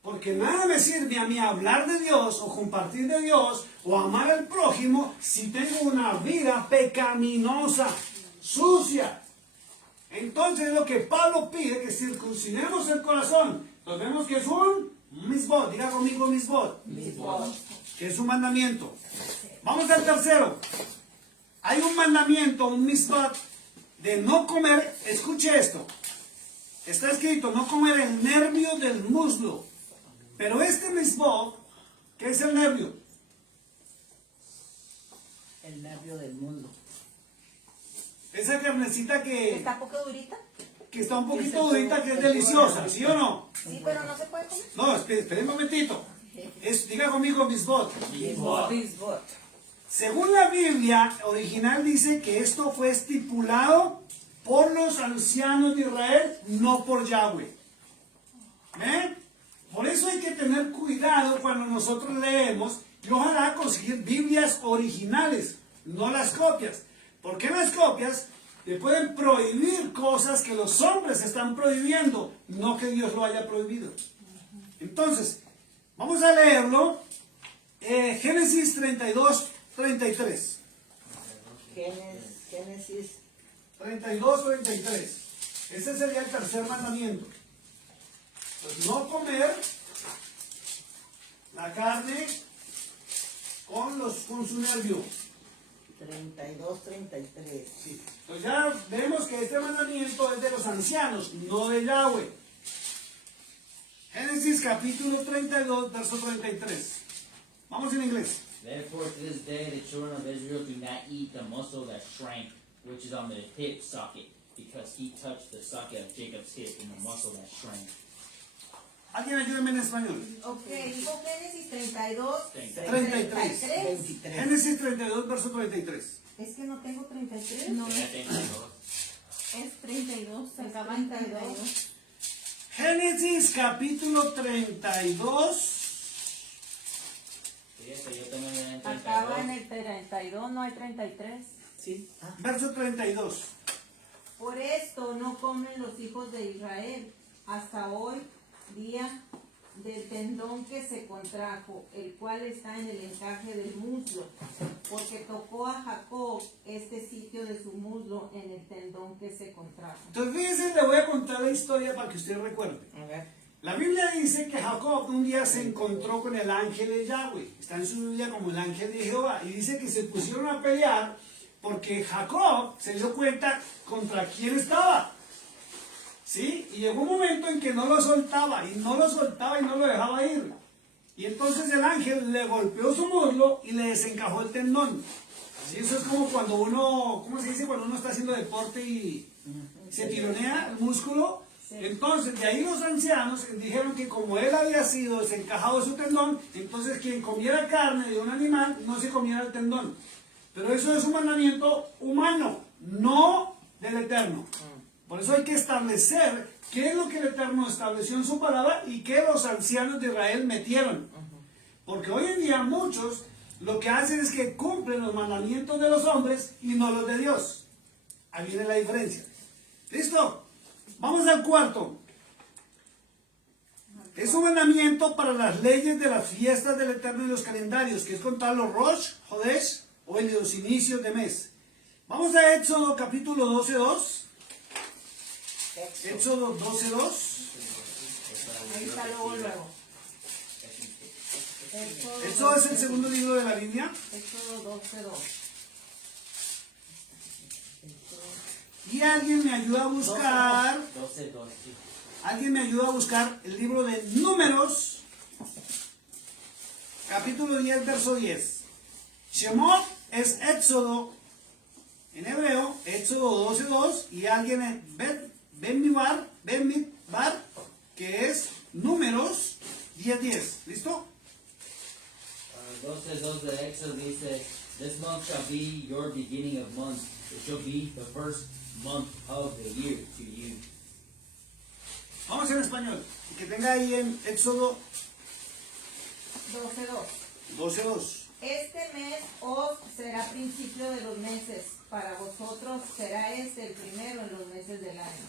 Porque nada me sirve a mí hablar de Dios o compartir de Dios o amar al prójimo si tengo una vida pecaminosa, sucia. Entonces lo que Pablo pide, que circuncidemos el corazón. Entonces vemos que es un misbot, diga conmigo misbot, que es un mandamiento. Vamos al tercero. Hay un mandamiento, un misbot, de no comer, escuche esto. Está escrito, no comer el nervio del muslo. Pero este misbot, ¿qué es el nervio? El nervio del mundo. Esa carnecita que ¿Está poco durita? está un poquito durita, que es deliciosa, ¿sí o no? Sí, pero no se puede comer. No, espere un momentito. Diga conmigo misbot. Bisbot. Según la Biblia original dice que esto fue estipulado por los ancianos de Israel, no por Yahweh. ¿Ven? Por eso hay que tener cuidado cuando nosotros leemos y ojalá conseguir Biblias originales, no las copias. Porque las copias le pueden prohibir cosas que los hombres están prohibiendo, no que Dios lo haya prohibido. Entonces, vamos a leerlo. Génesis 32, 33. Génesis 32, 33. Ese sería el tercer mandamiento. Pues no comer la carne con su nervio. 32, 33. Sí. Pues ya vemos que este mandamiento es de los ancianos, no de Yahweh. Génesis capítulo 32, verso 33. Vamos en inglés. Therefore, to this day, the children of Israel do not eat the muscle that shrank, which is on the hip socket, because he touched the socket of Jacob's hip and the muscle that shrank. Alguien ayúdeme en español. Ok, dijo Génesis 32, 33. 23. Génesis 32, verso 33. Es que no tengo 33. No, Yeah, I think so. es 32, se acaba en 32. Génesis capítulo 32. Fíjate, yo tengo en Acaba en 32. el 32, no hay 33. Sí. Ah, Verso 32. Por esto no comen los hijos de Israel hasta hoy día del tendón que se contrajo, el cual está en el encaje del muslo, porque tocó a Jacob este sitio de su muslo en el tendón que se contrajo. Entonces, fíjense, le voy a contar la historia para que usted recuerde. a ver. La Biblia dice que Jacob un día se encontró con el ángel de Yahweh. Está en su Biblia como el ángel de Jehová. Y dice que se pusieron a pelear porque Jacob se dio cuenta contra quién estaba. ¿Sí? Y llegó un momento en que no lo soltaba y no lo soltaba y no lo dejaba ir. Y entonces el ángel le golpeó su muslo y le desencajó el tendón. ¿Sí? Eso es como cuando uno, ¿cómo se dice? Cuando uno está haciendo deporte y se tironea el músculo. Entonces, de ahí los ancianos dijeron que como él había sido desencajado de su tendón, entonces quien comiera carne de un animal no se comiera el tendón. Pero eso es un mandamiento humano, no del Eterno. Por eso hay que establecer qué es lo que el Eterno estableció en su palabra y qué los ancianos de Israel metieron. Porque hoy en día muchos lo que hacen es que cumplen los mandamientos de los hombres y no los de Dios. Ahí viene la diferencia. ¿Listo? Vamos al cuarto. Es un mandamiento para las leyes de las fiestas del Eterno y los calendarios, que es contar los Rosh, Jodesh o en los inicios de mes. Vamos a Éxodo capítulo 12:2. Éxodo 12:2. Ahí está luego. Éxodo es el segundo libro de la Biblia. Éxodo 12:2. Y alguien me ayuda a buscar. 12, 12. Alguien me ayuda a buscar el libro de Números, capítulo 10, verso 10. Shemot es Éxodo, en hebreo, Éxodo 12:2, y alguien en Ben-Midbar, que es Números 10:10. ¿Listo? 12:2 de Éxodo dice, this month shall be your beginning of months. It shall be the first month of the year to you. Vamos en español. Que tenga ahí en Éxodo 12:2. 12:2. Este mes os será principio de los meses, para vosotros será este el primero en los meses del año.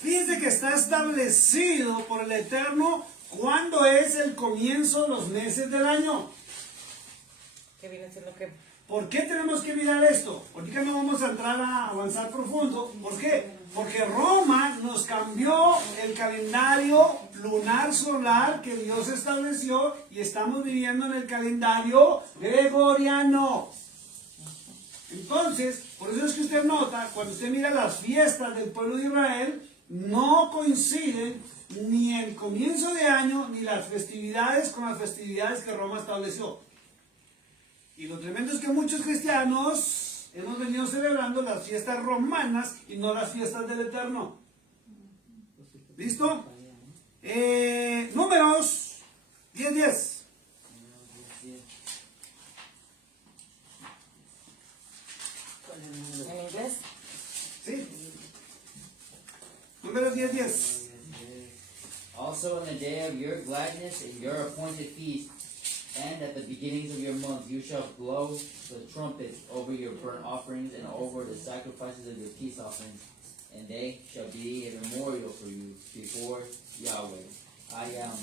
Fíjense que está establecido por el Eterno cuándo es el comienzo de los meses del año. ¿Qué viene siendo qué? ¿Por qué tenemos que mirar esto? Ahorita no vamos a entrar a avanzar profundo. ¿Por qué? Porque Roma nos cambió el calendario lunar solar que Dios estableció y estamos viviendo en el calendario gregoriano. Entonces, por eso es que usted nota, cuando usted mira las fiestas del pueblo de Israel, no coinciden ni el comienzo de año ni las festividades con las festividades que Roma estableció. Y lo tremendo es que muchos cristianos hemos venido celebrando las fiestas romanas y no las fiestas del Eterno. ¿Listo? Números 10:10. ¿En inglés? ¿Sí? Números 10:10. Also, in the day of your gladness and your appointed feast, and at the beginnings of your month, you shall blow the trumpets over your burnt offerings and over the sacrifices of your peace offerings, and they shall be a memorial for you before Yahweh. I am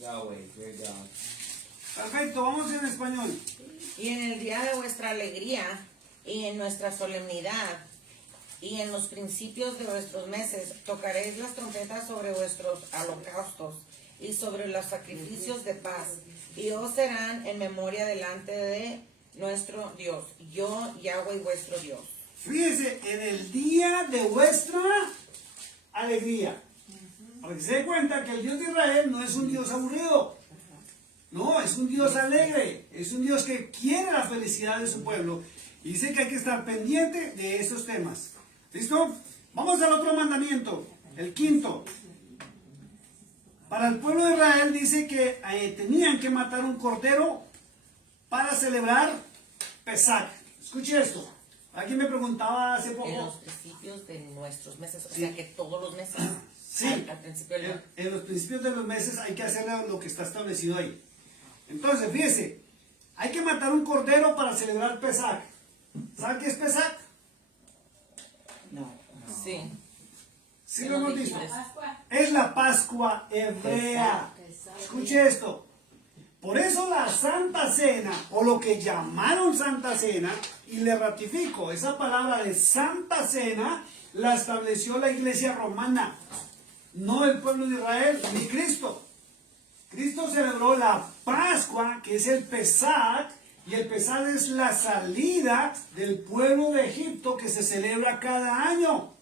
Yahweh, your God. Perfecto, vamos en español. Y en el día de vuestra alegría, y en nuestra solemnidad, y en los principios de vuestros meses, tocaréis las trompetas sobre vuestros holocaustos y sobre los sacrificios de paz, y os serán en memoria delante de nuestro Dios, yo Yahweh vuestro Dios. Fíjese, en el día de vuestra alegría. Para que se dé cuenta que el Dios de Israel no es un Dios aburrido. No, es un Dios alegre. Es un Dios que quiere la felicidad de su pueblo. Y dice que hay que estar pendiente de esos temas. ¿Listo? Vamos al otro mandamiento, el quinto. Para el pueblo de Israel dice que tenían que matar un cordero para celebrar Pesach. Escuche esto. Alguien me preguntaba hace poco. En los principios de nuestros meses, o Sí. sea que todos los meses, Sí, al principio del en los principios de los meses hay que hacer lo que está establecido ahí. Entonces, fíjese, hay que matar un cordero para celebrar Pesach. ¿Sabe qué es Pesach? No. Sí. Sí En lo los hemos visto. dígitos. Es la Pascua hebrea. Escuche esto. Por eso la Santa Cena, o lo que llamaron Santa Cena, y le ratifico, esa palabra de Santa Cena la estableció la Iglesia Romana, no el pueblo de Israel, ni Cristo. Cristo celebró la Pascua, que es el Pesach, y el Pesach es la salida del pueblo de Egipto que se celebra cada año,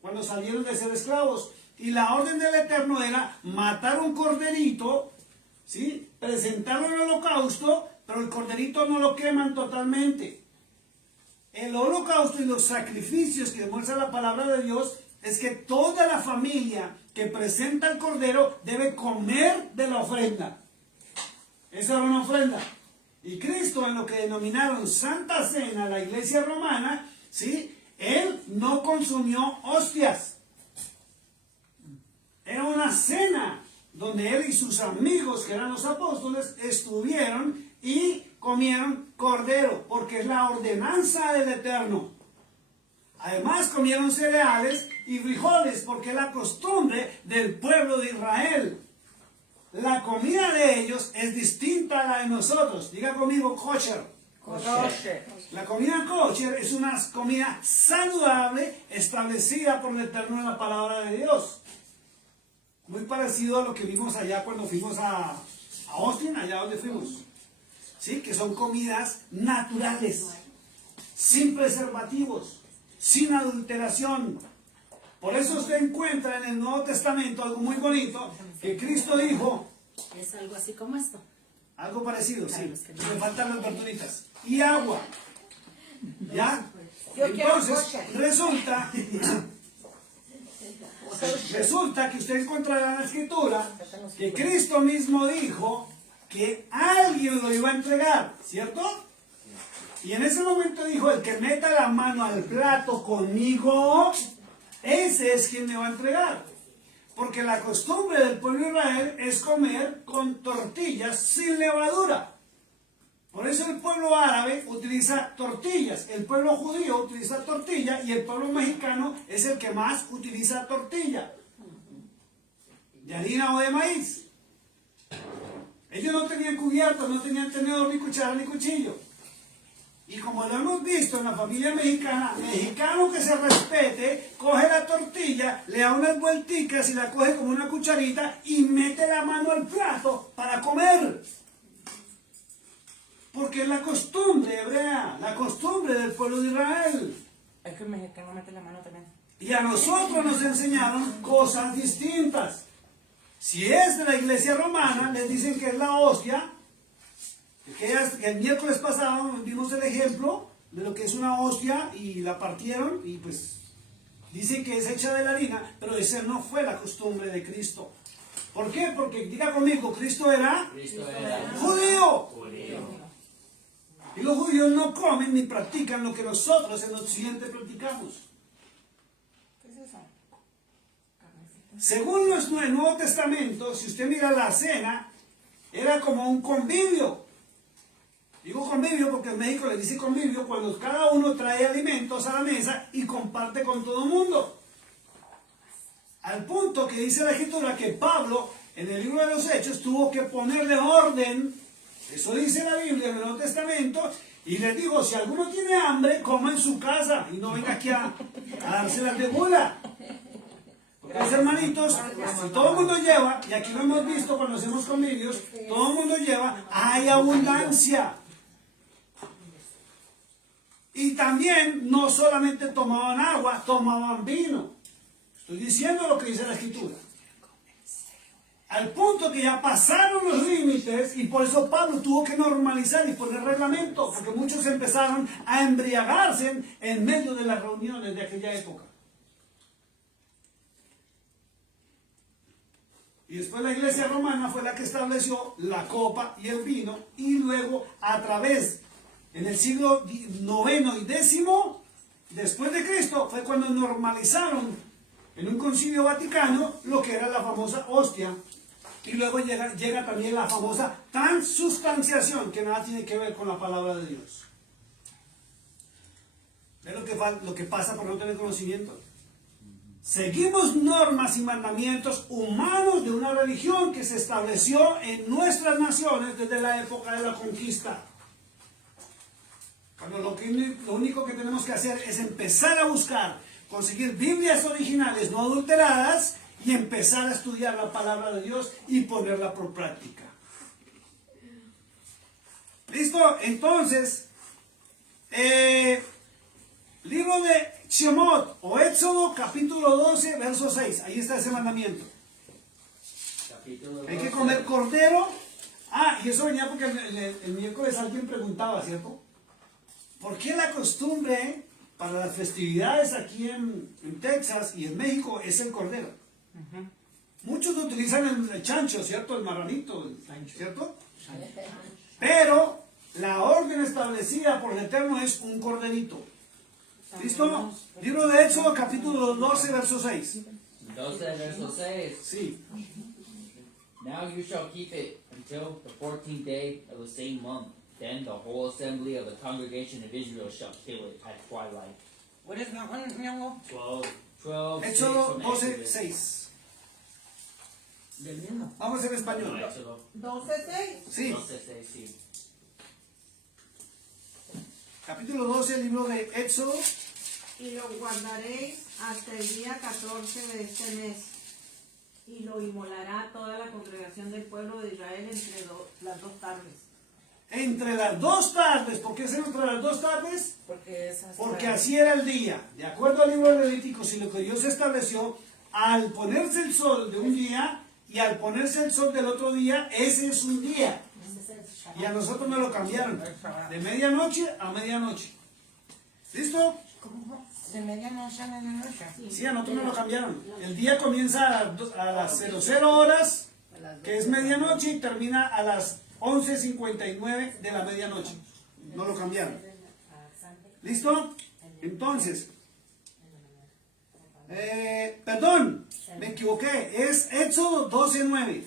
cuando salieron de ser esclavos. Y la orden del Eterno era matar un corderito, ¿sí? Presentarlo en el holocausto, pero el corderito no lo queman totalmente. El holocausto y los sacrificios que demuestra la palabra de Dios es que toda la familia que presenta el cordero debe comer de la ofrenda. Esa era una ofrenda. Y Cristo, en lo que denominaron Santa Cena, la iglesia romana, ¿sí? Él no consumió hostias. Era una cena donde él y sus amigos, que eran los apóstoles, estuvieron y comieron cordero, porque es la ordenanza del Eterno. Además comieron cereales y frijoles, porque es la costumbre del pueblo de Israel. La comida de ellos es distinta a la de nosotros. Diga conmigo, kosher. Kosher. La comida kosher es una comida saludable establecida por el Eterno en la palabra de Dios. Muy parecido a lo que vimos allá cuando fuimos a Austin, allá donde fuimos. ¿Sí? Que son comidas naturales, sin preservativos, sin adulteración. Por eso usted encuentra en el Nuevo Testamento algo muy bonito, que Cristo dijo, Es algo así como esto. algo parecido, sí, me faltan las verduritas, y agua. ¿Ya? Yo quiero Entonces, kosher. resulta que usted encontrará en la Escritura que Cristo mismo dijo que alguien lo iba a entregar, ¿cierto? Y en ese momento dijo, el que meta la mano al plato conmigo, ese es quien me va a entregar. Porque la costumbre del pueblo de Israel es comer con tortillas sin levadura. Por eso el pueblo árabe utiliza tortillas, el pueblo judío utiliza tortilla y el pueblo mexicano es el que más utiliza tortilla. De harina o de maíz. Ellos no tenían cubiertos, no tenían tenedor, ni cuchara, ni cuchillo. Y como lo hemos visto en la familia mexicana, mexicano que se respete, coge la tortilla, le da unas vuelticas y la coge como una cucharita y mete la mano al plato para comer. Porque es la costumbre hebrea, la costumbre del pueblo de Israel. Es que el mexicano mete la mano también. Y a nosotros nos enseñaron cosas distintas. Si es de la iglesia romana, les dicen que es la hostia. Que el miércoles pasado vimos el ejemplo de lo que es una hostia y la partieron y pues dicen que es hecha de la harina, pero esa no fue la costumbre de Cristo. ¿Por qué? Porque, diga conmigo, Cristo era judío. Y los judíos no comen ni practican lo que nosotros en Occidente practicamos. Según el Nuevo Testamento, si usted mira la cena, era como un convivio. Digo convivio porque en México le dice convivio cuando cada uno trae alimentos a la mesa y comparte con todo el mundo. Al punto que dice la Escritura que Pablo, en el libro de los Hechos, tuvo que ponerle orden. Eso dice la Biblia en el Nuevo Testamento. Y les digo, si alguno tiene hambre, coma en su casa y no venga aquí a dárselas de gula. Porque los hermanitos, si todo el mundo lleva, y aquí lo hemos visto cuando hacemos convivios, todo el mundo lleva, hay abundancia. Y también no solamente tomaban agua, tomaban vino. Estoy diciendo lo que dice la Escritura. Al punto que ya pasaron los límites y por eso Pablo tuvo que normalizar y poner reglamento, porque muchos empezaron a embriagarse en medio de las reuniones de aquella época. Y después la iglesia romana fue la que estableció la copa y el vino, y luego a través, en el siglo IX y X, después de Cristo, fue cuando normalizaron en un concilio vaticano lo que era la famosa hostia. Y luego llega también la famosa transustanciación, que nada tiene que ver con la palabra de Dios. ¿Ves lo que pasa por no tener conocimiento? Seguimos normas y mandamientos humanos de una religión que se estableció en nuestras naciones desde la época de la conquista. Cuando lo único que tenemos que hacer es empezar a buscar, conseguir Biblias originales no adulteradas y empezar a estudiar la palabra de Dios y ponerla por práctica. ¿Listo? Entonces, libro de Shemot o Éxodo, capítulo 12, verso 6. Ahí está ese mandamiento. Hay que comer cordero. Ah, y eso venía porque el miércoles alguien preguntaba, ¿cierto? ¿Por qué la costumbre para las festividades aquí en Texas y en México es el cordero? Muchos utilizan el chancho, ¿cierto? El marranito, ¿cierto? Pero la orden establecida por el Eterno es un corderito. ¿Listo? Libro de Éxodo, capítulo 12, verso 6. 12, verso 6. Sí. Now you shall keep it until the 14th day of the same month. Then the whole assembly of the congregation of Israel shall kill it at twilight. What is that one, Ñongo? 12, 6 Éxodo from 12, Exodus. 6. Del mismo. Vamos en español. Éxodo 12:6. Sí. 12, 6, sí. Capítulo 12, libro de Éxodo. Y lo guardaréis hasta el día 14 de este mes. Y lo inmolará toda la congregación del pueblo de Israel entre las 2 tardes. Entre las 2 tardes. ¿Por qué es entre las 2 tardes? Porque es hasta... Porque así era el día. De acuerdo al libro de Levíticos y lo que Dios estableció, al ponerse el sol de un día y al ponerse el sol del otro día, ese es un día. Y a nosotros nos lo cambiaron. De medianoche a medianoche. ¿Listo? ¿De medianoche a medianoche? Sí, a nosotros nos lo cambiaron. El día comienza a las 00 horas, que es medianoche, y termina a las 11:59 de la medianoche. Nos lo cambiaron. ¿Listo? Entonces, perdón, me equivoqué. Es Éxodo 12:9.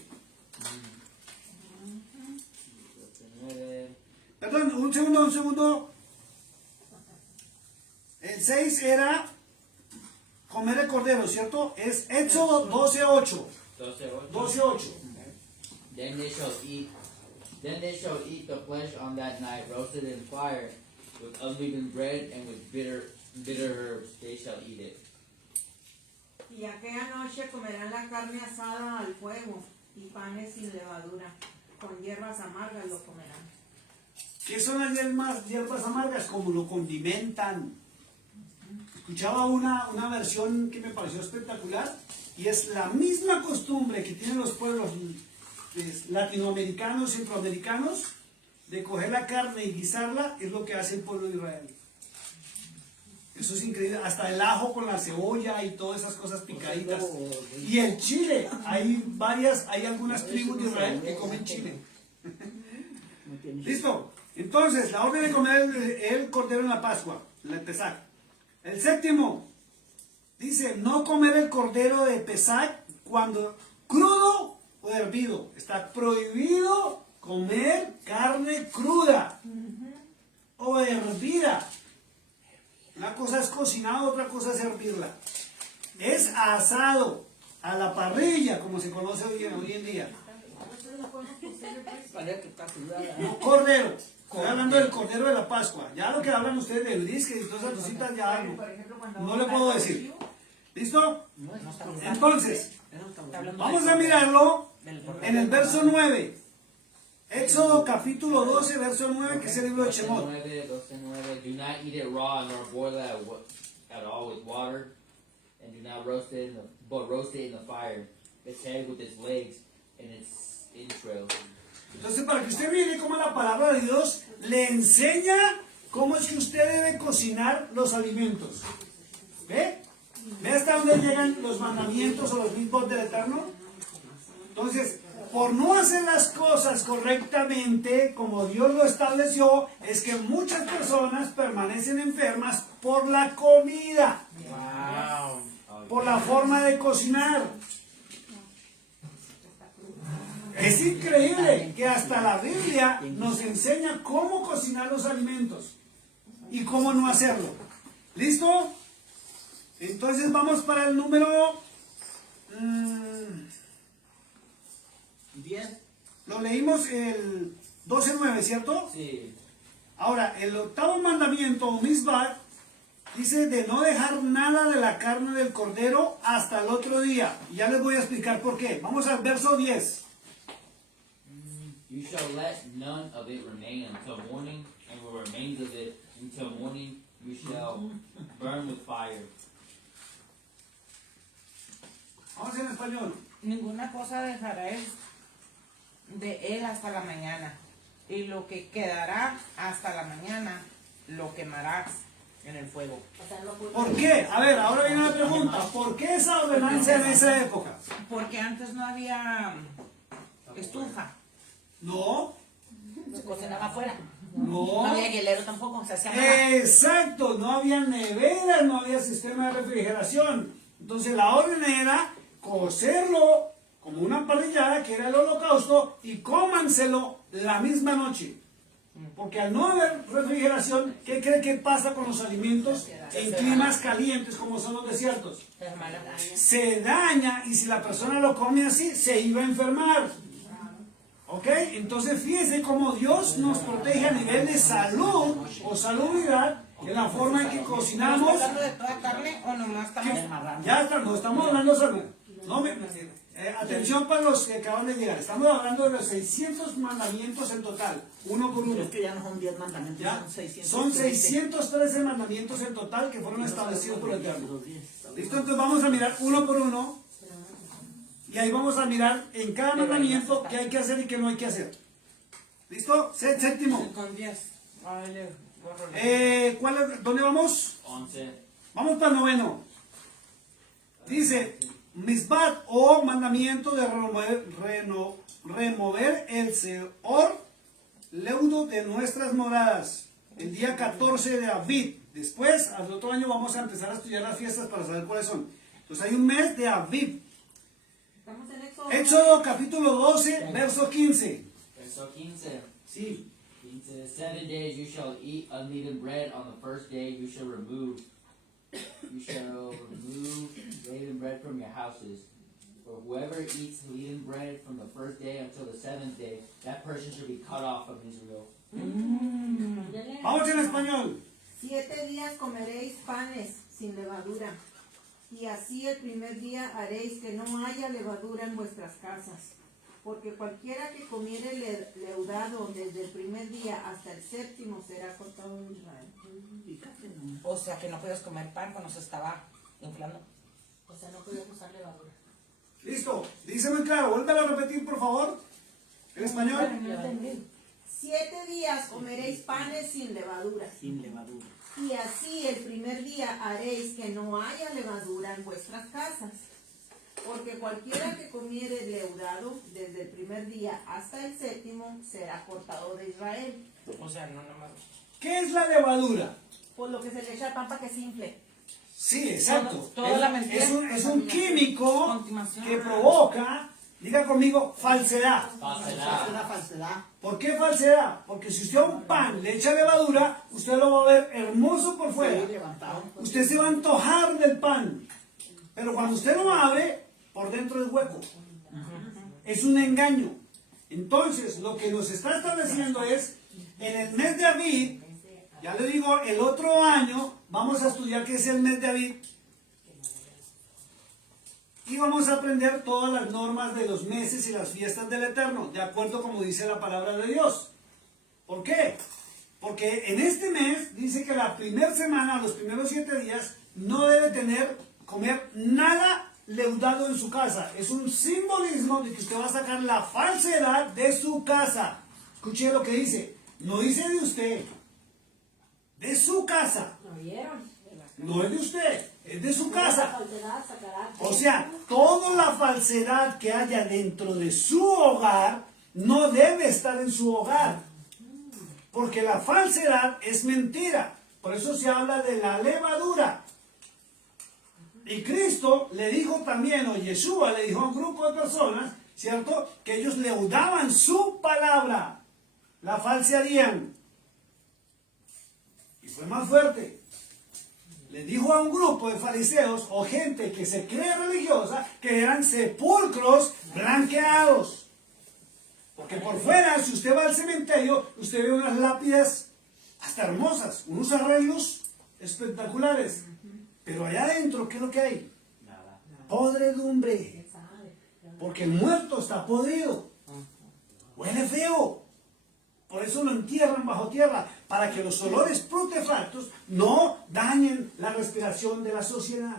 Perdón, un segundo. El 6 era comer el cordero, ¿cierto? Es Éxodo 12:8. 12:8. Then they shall eat the flesh on that night, roasted in fire, with unleavened bread and with bitter herbs. They shall eat it. Y aquella noche comerán la carne asada al fuego y panes sin levadura. Con hierbas amargas lo comerán. ¿Qué son las hierbas amargas? Como lo condimentan. escuchaba una versión que me pareció espectacular, y es la misma costumbre que tienen los pueblos latinoamericanos, centroamericanos, de coger la carne y guisarla, es lo que hace el pueblo de Israel. Eso es increíble, hasta el ajo con la cebolla y todas esas cosas picaditas. Y el chile, hay algunas tribus de Israel que comen chile. ¿Listo? Entonces, la orden de comer el cordero en la Pascua, el Pesach. El séptimo, dice, no comer el cordero de Pesach cuando crudo o hervido. Está prohibido comer carne cruda o hervida. Una cosa es cocinada, otra cosa es hervirla. Es asado a la parrilla, como se conoce hoy en día. Parece que está sudada. No, cordero. Estoy hablando del cordero de la Pascua. Ya lo que hablan ustedes del brisket y todas esas cositas, ya no le puedo decir. ¿Listo? Entonces, vamos a mirarlo en el verso 9. Éxodo capítulo 12, verso 9, que es el libro de Shemot. 12:9. Do not eat it raw, nor boil it at all with water, and do not roast it in the fire, its head with its legs and its entrails. Entonces, para que usted mire cómo la palabra de Dios le enseña cómo es que usted debe cocinar los alimentos. ¿Ve? ¿Ve hasta dónde llegan los mandamientos o los mismos del Eterno? Entonces, por no hacer las cosas correctamente, como Dios lo estableció, es que muchas personas permanecen enfermas por la comida, por la forma de cocinar. Es increíble que hasta la Biblia nos enseña cómo cocinar los alimentos y cómo no hacerlo. ¿Listo? Entonces vamos para el número 10. Lo leímos el 12:9, ¿cierto? Sí. Ahora, el octavo mandamiento, o misbat, dice de no dejar nada de la carne del cordero hasta el otro día. Y ya les voy a explicar por qué. Vamos al verso 10. You shall let none of it remain until morning, and what remains of it until morning you shall burn with fire. Vamos en español. Ninguna cosa dejaréis de él hasta la mañana, y lo que quedará hasta la mañana lo quemarás en el fuego. ¿Por qué? A ver, ahora viene una pregunta. ¿Por qué esa ordenanza en esa época? Porque antes no había estufa, No, se cocinaba afuera. no. No había hielero tampoco, se hacía Exacto, no había neveras, no había sistema de refrigeración. Entonces la orden era cocerlo como una parrillada, que era el holocausto, y cómanselo la misma noche. Porque al no haber refrigeración, ¿qué cree que pasa con los alimentos en climas calientes como son los desiertos? Se daña, y si la persona lo come así, se iba a enfermar. ¿Ok? Entonces fíjese cómo Dios nos protege a nivel de salud o salubridad, en la forma en que cocinamos. ¿Estamos hablando de toda carne o nomás estamos amarrando? Ya está, no estamos hablando sobre. No atención para los que acaban de llegar. Estamos hablando de los 600 mandamientos en total, uno por uno. Pero es que ya no son 10 mandamientos, ¿Ya? son 600. Son 613 mandamientos en total que fueron establecidos por el Eterno. Los 10. ¿Listo? Entonces vamos a mirar uno por uno. Y ahí vamos a mirar en cada mandamiento qué hay que hacer y qué no hay que hacer. ¿Listo? Séptimo. Con 10. ¿Dónde vamos? 11. Vamos para el noveno. Dice, misbat o mandamiento de remover el seor leudo de nuestras moradas. El día 14 de Aviv. Después, al otro año vamos a empezar a estudiar las fiestas para saber cuáles son. Entonces hay un mes de Aviv. Estamos en Éxodo. Éxodo capítulo 12, verso 15. Verso 15. Sí. 15. 7 days you shall eat unleavened bread. On the first day you shall remove leavened bread from your houses. For whoever eats leavened bread from the first day until the seventh day, that person shall be cut off from Israel. Vamos en español. 7 días comeréis panes sin levadura, y así el primer día haréis que no haya levadura en vuestras casas. porque cualquiera que comiere leudado desde el primer día hasta el séptimo será cortado de Israel. O sea que no podías comer pan cuando se estaba inflando. O sea, no podías usar levadura. Listo, dice muy claro, vuélvelo a repetir por favor, en español. No entendí. 7 días comeréis panes sin levadura. Sin levadura. Y así el primer día haréis que no haya levadura en vuestras casas. Porque cualquiera que comiere leudado desde el primer día hasta el séptimo será cortado de Israel. O sea, no nomás. ¿Qué es la levadura? Por lo que se le echa al pan para que se infle. Sí, exacto. Toda la mentira. Es un químico Continuación. que provoca, diga conmigo, falsedad. Es Falsedad. una falsedad. ¿Por qué falsedad? Porque si usted a un pan le echa levadura, usted lo va a ver hermoso por fuera. Sí, levantado. Usted se va a antojar del pan. Pero cuando usted lo abre, por dentro es hueco. Es un engaño. Entonces, lo que nos está estableciendo es, en el mes de Aviv, ya le digo, el otro año vamos a estudiar qué es el mes de Aviv. Y vamos a aprender todas las normas de los meses y las fiestas del Eterno, de acuerdo como dice la palabra de Dios. ¿Por qué? Porque en este mes dice que la primera semana, los primeros 7 días, no debe comer nada leudado en su casa. Es un simbolismo de que usted va a sacar la falsedad de su casa. Escuche lo que dice. No dice de usted, de su casa. ¿Lo vieron? No es de usted, es de su casa. Falsedad sacará. O sea, toda la falsedad que haya dentro de su hogar no debe estar en su hogar. Porque la falsedad es mentira. Por eso se habla de la levadura. Y Cristo le dijo también, o Yeshua le dijo a un grupo de personas, ¿cierto? Que ellos leudaban su palabra. La falsearían. Y fue más fuerte. Le dijo a un grupo de fariseos o gente que se cree religiosa que eran sepulcros blanqueados. Porque por fuera, si usted va al cementerio, usted ve unas lápidas hasta hermosas, unos arreglos espectaculares. Pero allá adentro, ¿qué es lo que hay? Nada. Podredumbre. Porque el muerto está podrido. Huele feo. Por eso lo entierran bajo tierra, para que los olores putrefactos no dañen la respiración de la sociedad.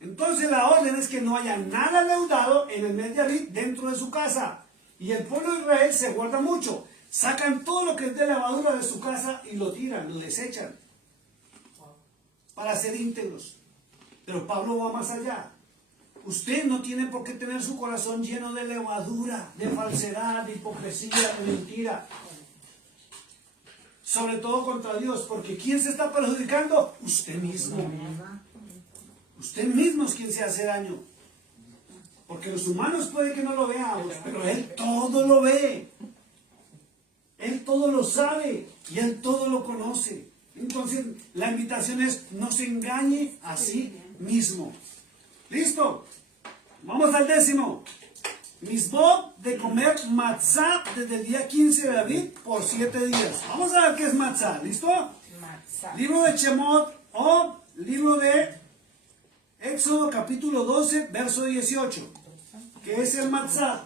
Entonces la orden es que no haya nada leudado en el mes de Aviv dentro de su casa. Y el pueblo de Israel se guarda mucho. Sacan todo lo que es de levadura de su casa y lo tiran, lo desechan. Para ser íntegros. Pero Pablo va más allá. Usted no tiene por qué tener su corazón lleno de levadura, de falsedad, de hipocresía, de mentira. Sobre todo contra Dios, porque ¿quién se está perjudicando? Usted mismo. Usted mismo es quien se hace daño. Porque los humanos puede que no lo veamos, pero Él todo lo ve. Él todo lo sabe y Él todo lo conoce. Entonces la invitación es no se engañe a sí mismo. ¿Listo? Vamos al 10º. Misbot de comer matzah desde el día 15 de Aviv por 7 días. Vamos a ver qué es matzah. ¿Listo? Matzah. Libro de Shemot o libro de Éxodo capítulo 12, verso 18. ¿Qué es el matzah?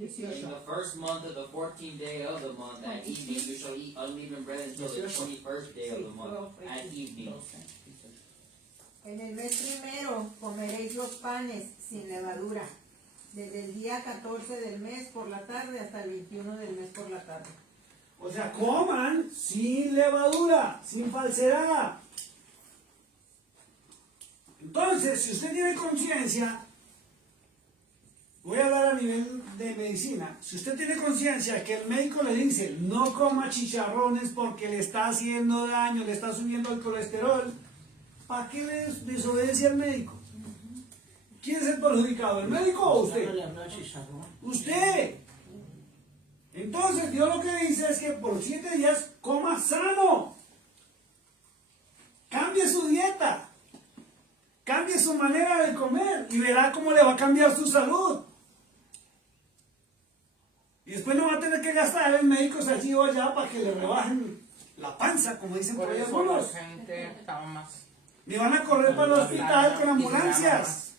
In the first month of the 14th day of the month at evening, you shall eat unleavened bread until the 21st day of the month at evening. En el mes primero comeréis los panes sin levadura, desde el día 14 del mes por la tarde hasta el 21 del mes por la tarde. O sea, coman sin levadura, sin falsedad. Entonces, si usted tiene conciencia, voy a hablar a nivel de medicina, si usted tiene conciencia que el médico le dice no coma chicharrones porque le está haciendo daño, le está subiendo el colesterol, ¿para qué le desobedece al médico? ¿Quién es el perjudicado, el médico o usted? No le habló al chicharrón. Usted. Entonces Dios lo que dice es que por 7 días coma sano. Cambie su dieta. Cambie su manera de comer y verá cómo le va a cambiar su salud. Y después no va a tener que gastar en médicos allí o allá para que le rebajen la panza, como dicen por Por ahí eso la algunos. gente estaba más. ni van a correr para el hospital con ambulancias.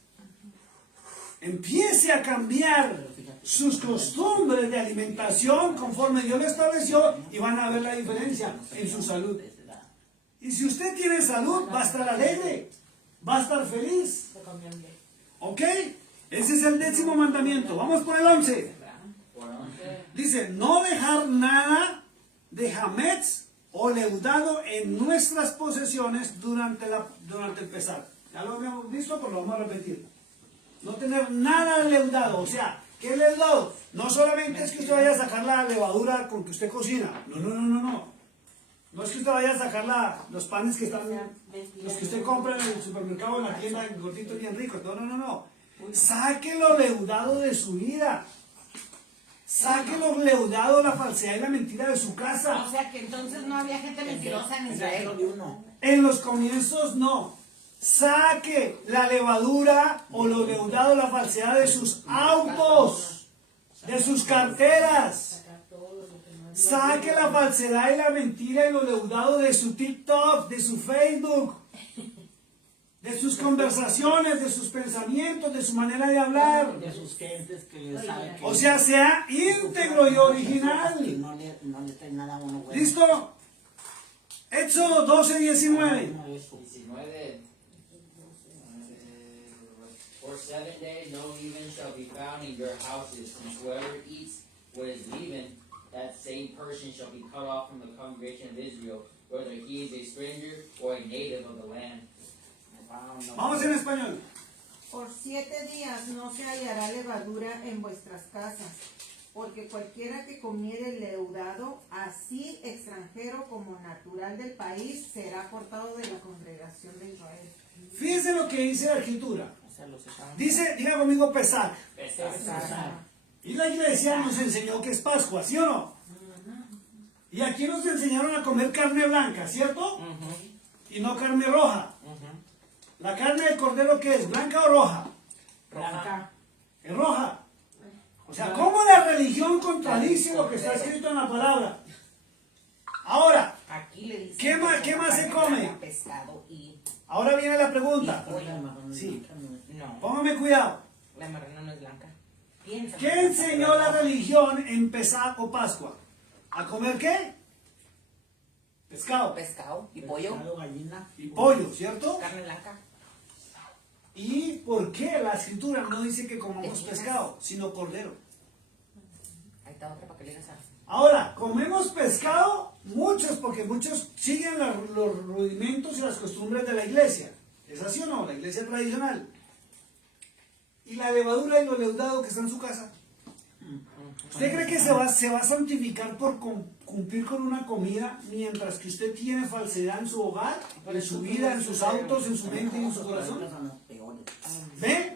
Empiece a cambiar sus costumbres de alimentación conforme Dios lo estableció y van a ver la diferencia en su salud. Y si usted tiene salud, va a estar alegre, va a estar feliz. Se comió bien. ¿Ok? Ese es el 10º mandamiento. Vamos por el 11. Dice, no dejar nada de hametz o leudado en nuestras posesiones durante el pesar. Ya lo habíamos visto, pero lo vamos a repetir. No tener nada leudado. O sea, ¿qué es leudado? No solamente es que usted vaya a sacar la levadura con que usted cocina. No. No es que usted vaya a sacar los panes que están, los que usted compra en el supermercado, en la tienda, en gorditos bien ricos. No. Saque lo leudado de su vida. Saque lo leudado, la falsedad y la mentira de su casa. O sea que entonces no había gente mentirosa en Israel. En los comienzos no. Saque la levadura o lo leudado, la falsedad de sus autos, de sus carteras. Saque la falsedad y la mentira y lo leudado de su TikTok, de su Facebook, de sus conversaciones, de sus pensamientos, de su manera de hablar. De sus gentes que le saben que... O sea íntegro y que original. no le trae nada a uno bueno. ¿Listo? Éxodo 12:19. 19. For 7 days no leaven shall be found in your houses, and whoever eats what is leaven, that same person shall be cut off from the congregation of Israel, whether he is a stranger or a native of the land. Vamos en español. Por 7 días no se hallará levadura en vuestras casas, porque cualquiera que comiere leudado, así extranjero como natural del país, será cortado de la congregación de Israel. Fíjense lo que dice la escritura. O sea, los estaban... Dice, diga conmigo Pesach. Pesar. Y la iglesia nos enseñó que es Pascua, ¿sí o no? Y aquí nos enseñaron a comer carne blanca, ¿cierto? Y no carne roja. ¿La carne del cordero qué es? ¿Blanca o roja? Blanca. Es roja. O sea, ¿cómo la religión contradice lo que está escrito en la palabra? Ahora, Aquí le dicen ¿qué más se come? Pescado y ahora viene la pregunta. Sí. Sí, no, póngame cuidado. la marrana no es blanca. Piensa. ¿Qué enseñó la religión en Pesach o Pascua? ¿A comer qué? Pescado Pescado y pollo, Pescado, gallina. y pollo, ¿cierto? carne blanca. ¿Y por qué la escritura no dice que comamos pescado, sino cordero? Ahí está otra para que le digas a... Ahora, comemos pescado muchos, porque muchos siguen los rudimentos y las costumbres de la iglesia. ¿Es así o no? La iglesia tradicional. ¿Y la levadura y lo leudado que está en su casa? ¿Usted cree que se va a santificar por cumplir con una comida mientras que usted tiene falsedad en su hogar, en su vida, en sus autos, en su mente y en su corazón? Son los peores. ¿Ve?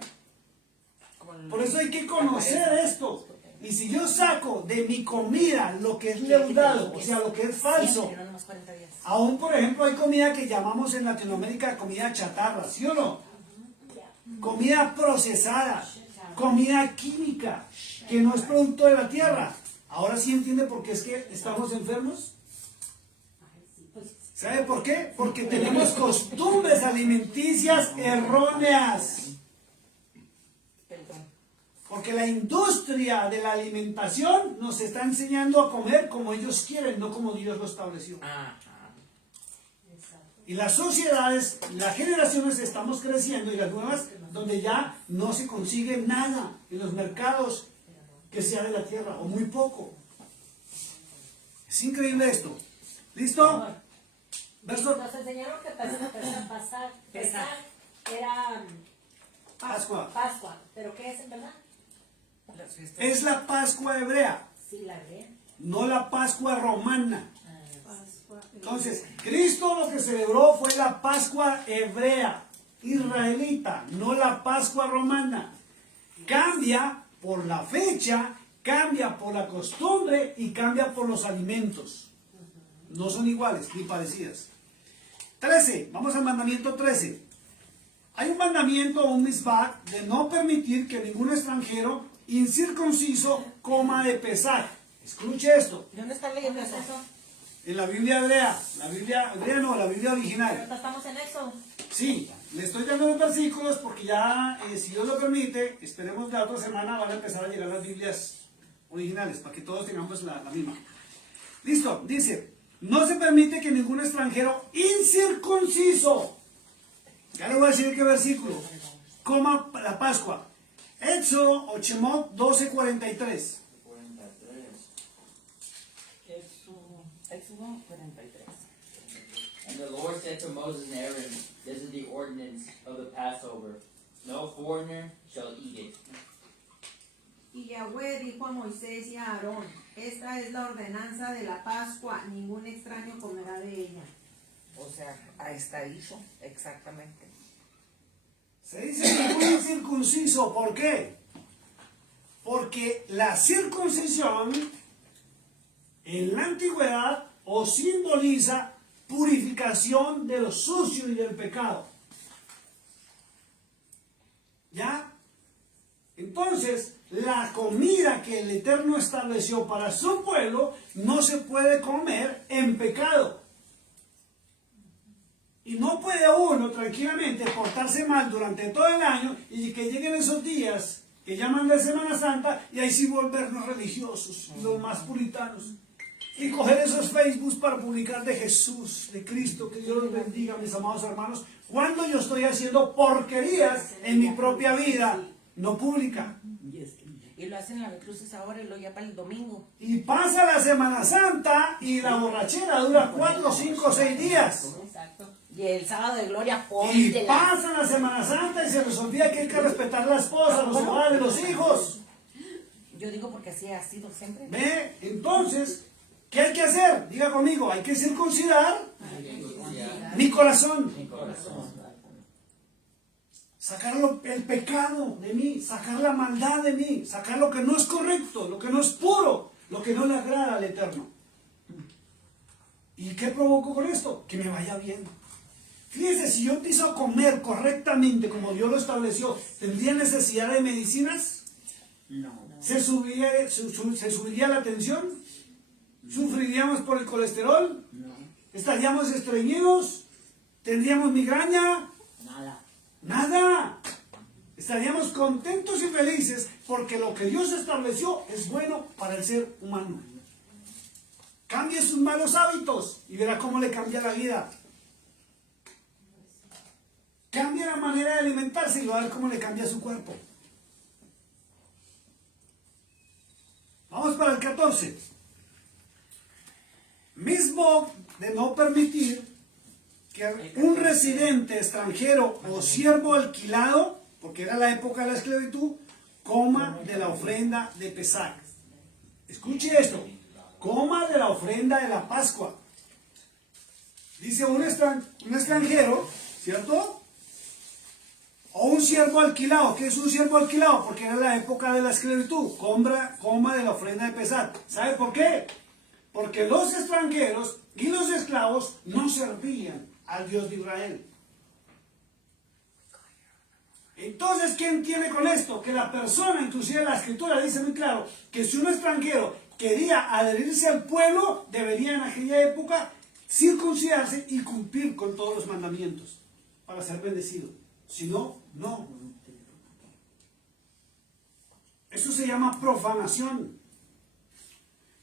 Por eso hay que conocer esto. Y si yo saco de mi comida lo que es leudado, o sea, lo que es falso, Siempre, no nomás 40 días. aún por ejemplo hay comida que llamamos en Latinoamérica comida chatarra, ¿sí o no? Comida procesada, comida química, que no es producto de la tierra. Ahora sí entiende por qué es que estamos enfermos. ¿Sabe por qué? Porque tenemos costumbres alimenticias erróneas. Perdón. Porque la industria de la alimentación nos está enseñando a comer como ellos quieren, no como Dios lo estableció. Y las sociedades, las generaciones estamos creciendo y las nuevas, donde ya no se consigue nada en los mercados que sea de la tierra, o muy poco. Es increíble esto. ¿Listo? Verso Nos enseñaron que Pesach era Pascua. Pascua. ¿Pero qué es en verdad? Es la Pascua hebrea, Sí, la ve. no la Pascua romana. Entonces, Cristo lo que celebró fue la Pascua hebrea, israelita, no la Pascua romana. Cambia por la fecha, cambia por la costumbre y cambia por los alimentos. No son iguales ni parecidas. 13, vamos al mandamiento 13. Hay un mandamiento, un misbah, de no permitir que ningún extranjero incircunciso coma de Pesaj. Escuche esto. ¿Dónde están leyendo eso? En la Biblia hebrea, la Biblia hebrea no, la Biblia original. Ahorita estamos en Éxodo. Sí, le estoy dando los versículos porque ya, si Dios lo permite, esperemos la otra semana van a empezar a llegar las Biblias originales para que todos tengamos la misma. Listo, dice, no se permite que ningún extranjero incircunciso, ya le voy a decir qué versículo, coma la Pascua. Éxodo o Shemot 12:43. Éxodo 43. And the Lord said to Moses and Aaron, this is the ordinance of the Passover. No foreigner shall eat it. Y Yahweh dijo a Moisés y a Aarón, esta es la ordenanza de la Pascua, ningún extraño comerá de ella. O sea, ahí está dicho, exactamente. Se dice ningún incircunciso, ¿por qué? Porque la circuncisión en la antigüedad o simboliza purificación de lo sucio y del pecado. ¿Ya? Entonces, la comida que el Eterno estableció para su pueblo no se puede comer en pecado. Y no puede uno tranquilamente portarse mal durante todo el año y que lleguen esos días que llaman de Semana Santa y ahí sí volvernos religiosos, los más puritanos. Y coger esos Facebooks para publicar de Jesús, de Cristo, que Dios los bendiga, mis amados hermanos, cuando yo estoy haciendo porquerías en mi propia vida, no pública. Y lo hacen las cruces ahora y lo ya para el domingo. Y pasa la Semana Santa y la borrachera dura 4, 5, 6 días. Exacto. Y el sábado de gloria, Y póntela. pasa la Semana Santa y se les olvida que hay que respetar a la esposa, los hogares, los hijos. Yo digo porque así ha sido siempre. ¿Ve? Entonces, ¿qué hay que hacer? Diga conmigo, hay que circuncidar mi corazón. Sacar el pecado de mí, sacar la maldad de mí, sacar lo que no es correcto, lo que no es puro, lo que no le agrada al Eterno. ¿Y qué provoco con esto? Que me vaya bien. Fíjese, si yo empiezo a comer correctamente como Dios lo estableció, ¿tendría necesidad de medicinas? No. ¿Se subiría la tensión? ¿Sufriríamos por el colesterol? No. ¿Estaríamos estreñidos? ¿Tendríamos migraña? Nada. Nada. Estaríamos contentos y felices porque lo que Dios estableció es bueno para el ser humano. Cambie sus malos hábitos y verá cómo le cambia la vida. Cambia la manera de alimentarse y va a ver cómo le cambia su cuerpo. Vamos para el 14. Mismo de no permitir que un residente extranjero o siervo alquilado, porque era la época de la esclavitud, coma de la ofrenda de Pesach. Escuche esto, coma de la ofrenda de la Pascua. Dice un extranjero, ¿cierto? O un siervo alquilado. ¿Qué es un siervo alquilado? Porque era la época de la esclavitud. Coma de la ofrenda de Pesach. ¿Sabe por qué? Porque los extranjeros y los esclavos no servían al Dios de Israel. Entonces, ¿qué entiende con esto? Que la persona, inclusive la escritura dice muy claro, que si un extranjero quería adherirse al pueblo, debería en aquella época circuncidarse y cumplir con todos los mandamientos para ser bendecido. Si no, no. Eso se llama profanación.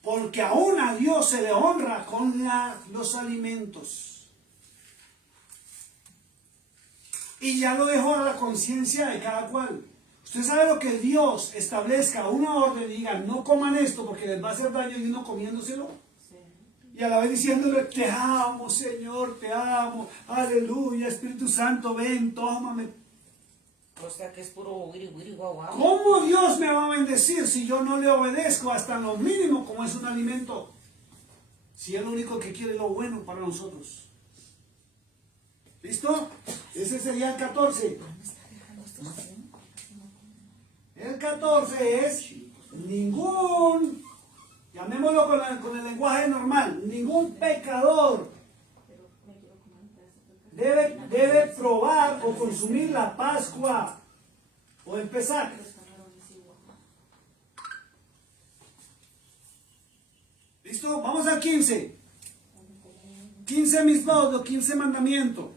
Porque aún a Dios se le honra con los alimentos. Y ya lo dejó a la conciencia de cada cual. Usted sabe lo que Dios establezca una orden y diga, no coman esto porque les va a hacer daño y uno comiéndoselo. Y a la vez diciéndole, te amo, Señor, te amo, aleluya, Espíritu Santo, ven, tómame. O sea que es puro wiri wiri guau guau. ¿Cómo Dios me va a bendecir si yo no le obedezco hasta lo mínimo como es un alimento? Si es lo único que quiere lo bueno para nosotros. ¿Listo? Ese sería el 14. El 14 es ningún, llamémoslo con el lenguaje normal, ningún pecador debe probar o consumir la Pascua o el Pesach. ¿Listo? Vamos al 15. 15 mismos, los 15 mandamientos.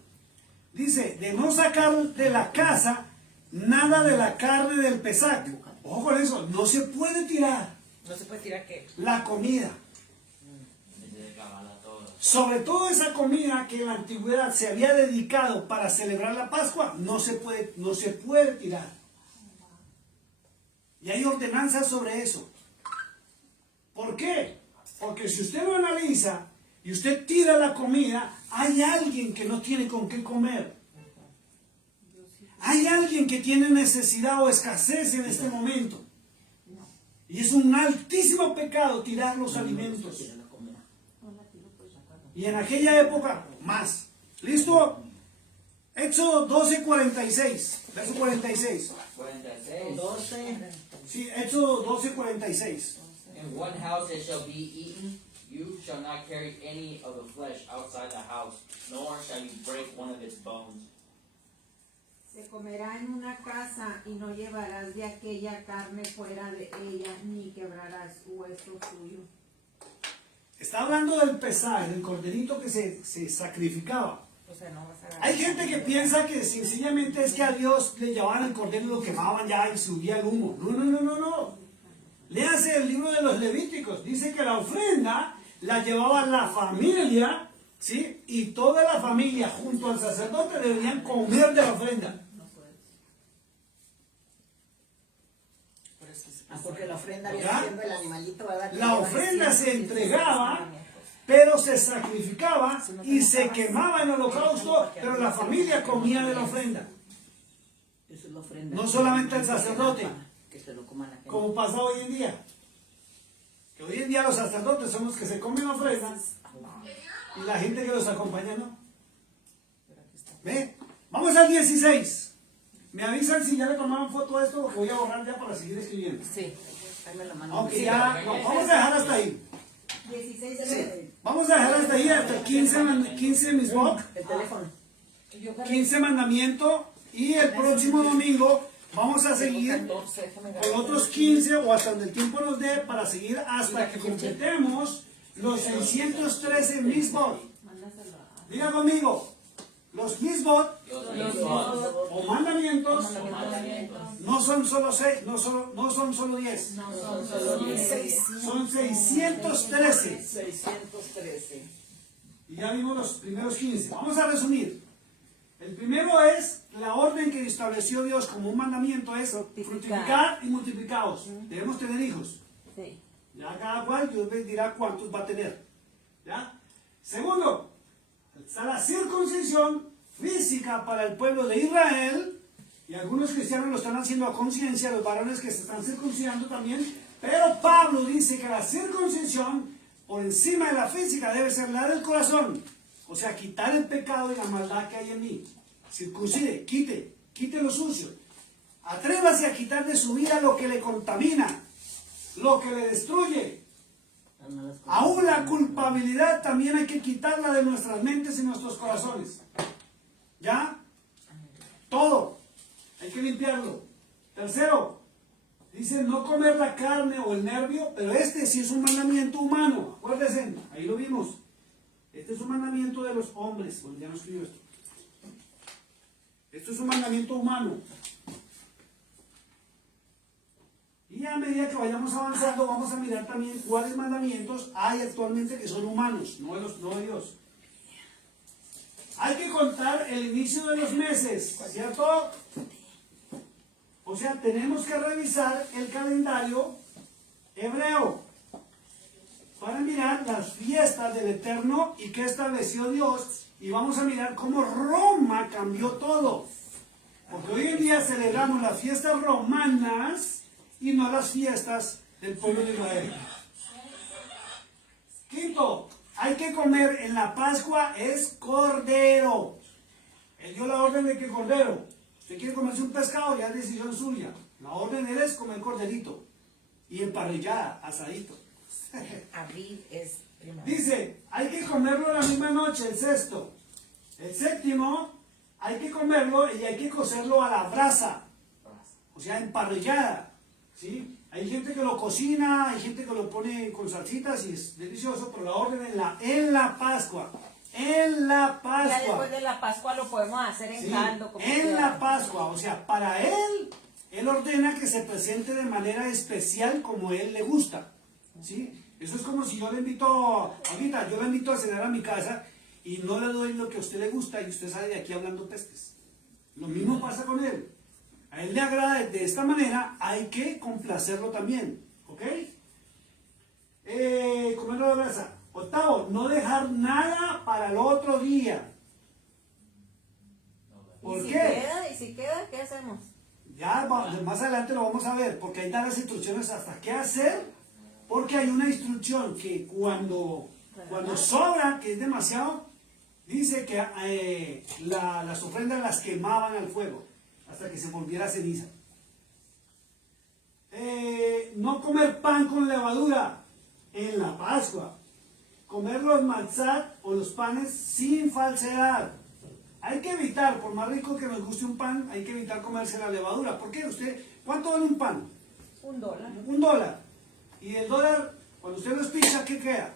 Dice, de no sacar de la casa nada de la carne del Pesach. Ojo con eso, no se puede tirar No se puede tirar qué. la comida. Desde Kabbalah todo. Sobre todo esa comida que en la antigüedad se había dedicado para celebrar la Pascua, no se puede tirar. Y hay ordenanzas sobre eso. ¿Por qué? Porque si usted lo analiza y usted tira la comida, hay alguien que no tiene con qué comer. Hay alguien que tiene necesidad o escasez en este momento. Y es un altísimo pecado tirar los alimentos. Y en aquella época, más. ¿Listo? Éxodo 12:46. Verso 46. 46. 12. Sí, Éxodo 12:46. In one house it shall be eaten. You shall not carry any of the flesh outside the house, nor shall you break one of its bones. Se comerá en una casa y no llevarás de aquella carne fuera de ella, ni quebrarás hueso suyo. Está hablando del pesar, del corderito que se sacrificaba. O sea, no vas a Hay gente que piensa que sencillamente es que a Dios le llevaban el cordero y lo quemaban ya y subía el humo. No, no, no, no, no. Léase el libro de los Levíticos. Dice que la ofrenda la llevaba la familia, ¿sí? Y toda la familia junto al sacerdote deberían comer de la ofrenda. Porque la ofrenda ¿Ya? viene siendo el animalito, ¿verdad? Que La lleva ofrenda se 115 entregaba, mandamientos. pero se sacrificaba y se quemaba en holocausto, pero la familia comía de la ofrenda. Eso es la ofrenda. No solamente el sacerdote. Que se lo coman a gente. Como pasa hoy en día. Que hoy en día los sacerdotes son los que se comen la ofrenda y la gente que los acompaña no. ¿Ve? Vamos al 16. Me avisan si ya le tomaron foto a esto porque voy a borrar ya para seguir escribiendo. Sí, ahí me lo mandan. Aunque ya, vamos a dejar hasta ahí. 16 Sí. Vamos a dejar hasta ahí, hasta el 15 mismok, El teléfono. 15 mandamiento, y el próximo domingo vamos a seguir 14, déjame ver. con otros 15 o hasta donde el tiempo nos dé para seguir hasta que completemos los 613 misbot. Diga conmigo, los misbot o mandamientos no son solo 6, no son solo 10, son 613. 613. Y ya vimos los primeros 15. Vamos a resumir. El primero es la orden que estableció Dios como un mandamiento, es fructificar y multiplicaos. Debemos tener hijos. Sí. Ya cada cual Dios les dirá cuántos va a tener. ¿Ya? Segundo, está la circuncisión física para el pueblo de Israel, y algunos cristianos lo están haciendo a conciencia, los varones que se están circuncidando también, pero Pablo dice que la circuncisión por encima de la física debe ser la del corazón, o sea, quitar el pecado y la maldad que hay en mí. Circuncide, quite lo sucio. Atrévase a quitar de su vida lo que le contamina, lo que le destruye. Aún la culpabilidad también hay que quitarla de nuestras mentes y nuestros corazones. ¿Ya? Todo. Hay que limpiarlo. Tercero, dice no comer la carne o el nervio, pero este sí es un mandamiento humano. Acuérdense, ahí lo vimos. Este es un mandamiento de los hombres. Bueno, ya no escribo esto. Esto es un mandamiento humano. Y a medida que vayamos avanzando, vamos a mirar también cuáles mandamientos hay actualmente que son humanos, no de Dios. Hay que contar el inicio de los meses, ¿cierto? O sea, tenemos que revisar el calendario hebreo para mirar las fiestas del Eterno y qué estableció Dios. Y vamos a mirar cómo Roma cambió todo. Porque hoy en día celebramos las fiestas romanas y no las fiestas del pueblo de Israel. Quinto, hay que comer en la Pascua es cordero. Él dio la orden de que cordero. Usted quiere comerse un pescado, ya es decisión suya. La orden de él es comer corderito. Y emparrillada, asadito. Aviv es primero. Dice, hay que comerlo la misma noche, el sexto. El séptimo, hay que comerlo y hay que cocerlo a la brasa. O sea, emparrillada. ¿Sí? Hay gente que lo cocina, hay gente que lo pone con salsitas y es delicioso, pero la orden en la Pascua en la Ya Pascua. después de la Pascua lo podemos hacer en Sí, caldo. Como en quiera. la Pascua, o sea, para él ordena que se presente de manera especial como él le gusta, ¿sí? Eso es como si yo le invito, ahorita, yo le invito a cenar a mi casa y no le doy lo que a usted le gusta y usted sale de aquí hablando pestes. Lo mismo pasa con él. A él le agrada de esta manera, hay que complacerlo también, ¿ok? Comerlo de brasa. Octavo, no dejar nada para el otro día. ¿Por qué? ¿Y si queda, qué hacemos? Ya más adelante lo vamos a ver, porque ahí dan las instrucciones hasta qué hacer, porque hay una instrucción que cuando sobra, que es demasiado, dice que las ofrendas las quemaban al fuego, hasta que se volviera ceniza. No comer pan con levadura en la Pascua. Comer los matzat o los panes sin falsedad. Hay que evitar, por más rico que nos guste un pan, hay que evitar comerse la levadura. ¿Por qué? ¿Cuánto vale un pan? $1. $1. Y el dólar, cuando usted lo espicha, ¿qué queda?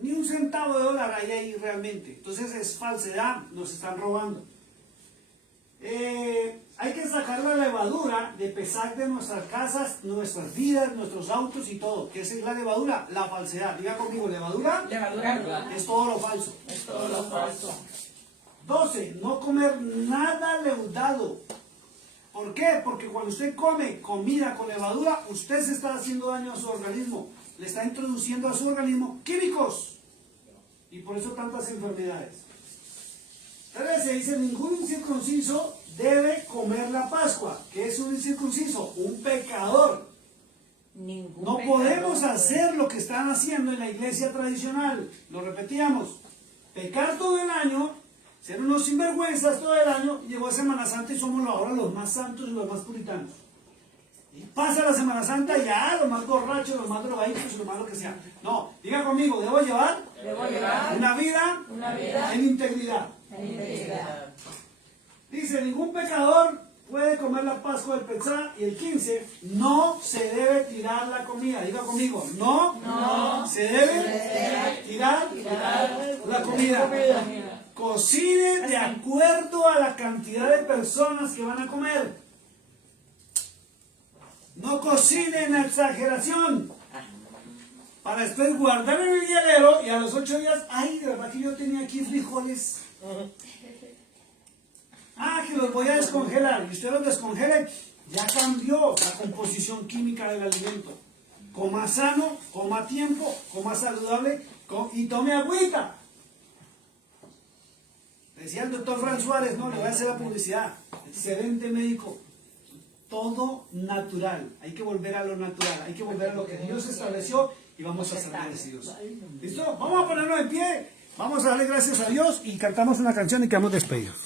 Ni un centavo de dólar hay ahí realmente. Entonces es falsedad, nos están robando. Hay que sacar la levadura de pesar de nuestras casas, nuestras vidas, nuestros autos y todo. ¿Qué es la levadura? La falsedad. Diga conmigo, levadura es todo lo falso. Es todo lo falso. 12. No comer nada leudado. ¿Por qué? Porque cuando usted come comida con levadura, usted se está haciendo daño a su organismo. Le está introduciendo a su organismo químicos. Y por eso tantas enfermedades. 13. Dice, ningún incircunciso debe comer la Pascua. ¿Qué es un incircunciso? Un pecador. No podemos hacer lo que están haciendo en la iglesia tradicional. Lo repetíamos. Pecar todo el año, ser unos sinvergüenzas todo el año, y llegó Semana Santa y somos ahora los más santos y los más puritanos. Y pasa la Semana Santa y ya, los más borrachos, los más drogaditos y lo más lo que sea. No, diga conmigo, debo llevar una vida en integridad. Dice, ningún pecador puede comer la Pascua del Pesá. Y el 15, no se debe tirar la comida. Diga conmigo, no se debe tirar la comida. Cocine de acuerdo a la cantidad de personas que van a comer. No cocine en exageración. Para después guardar en el hielero y a los 8 días, ay, de verdad que yo tenía aquí frijoles. Que los voy a descongelar. Y usted los descongele, ya cambió la composición química del alimento. Coma sano, coma a tiempo, coma saludable y tome agüita. Decía el doctor Fran Suárez, no, le voy a hacer la publicidad. Excelente médico. Todo natural. Hay que volver a lo natural. Hay que volver a lo que Dios estableció y vamos a ser agradecidos. ¿Listo? Vamos a ponernos en pie. Vamos a darle gracias a Dios y cantamos una canción y quedamos despedidos.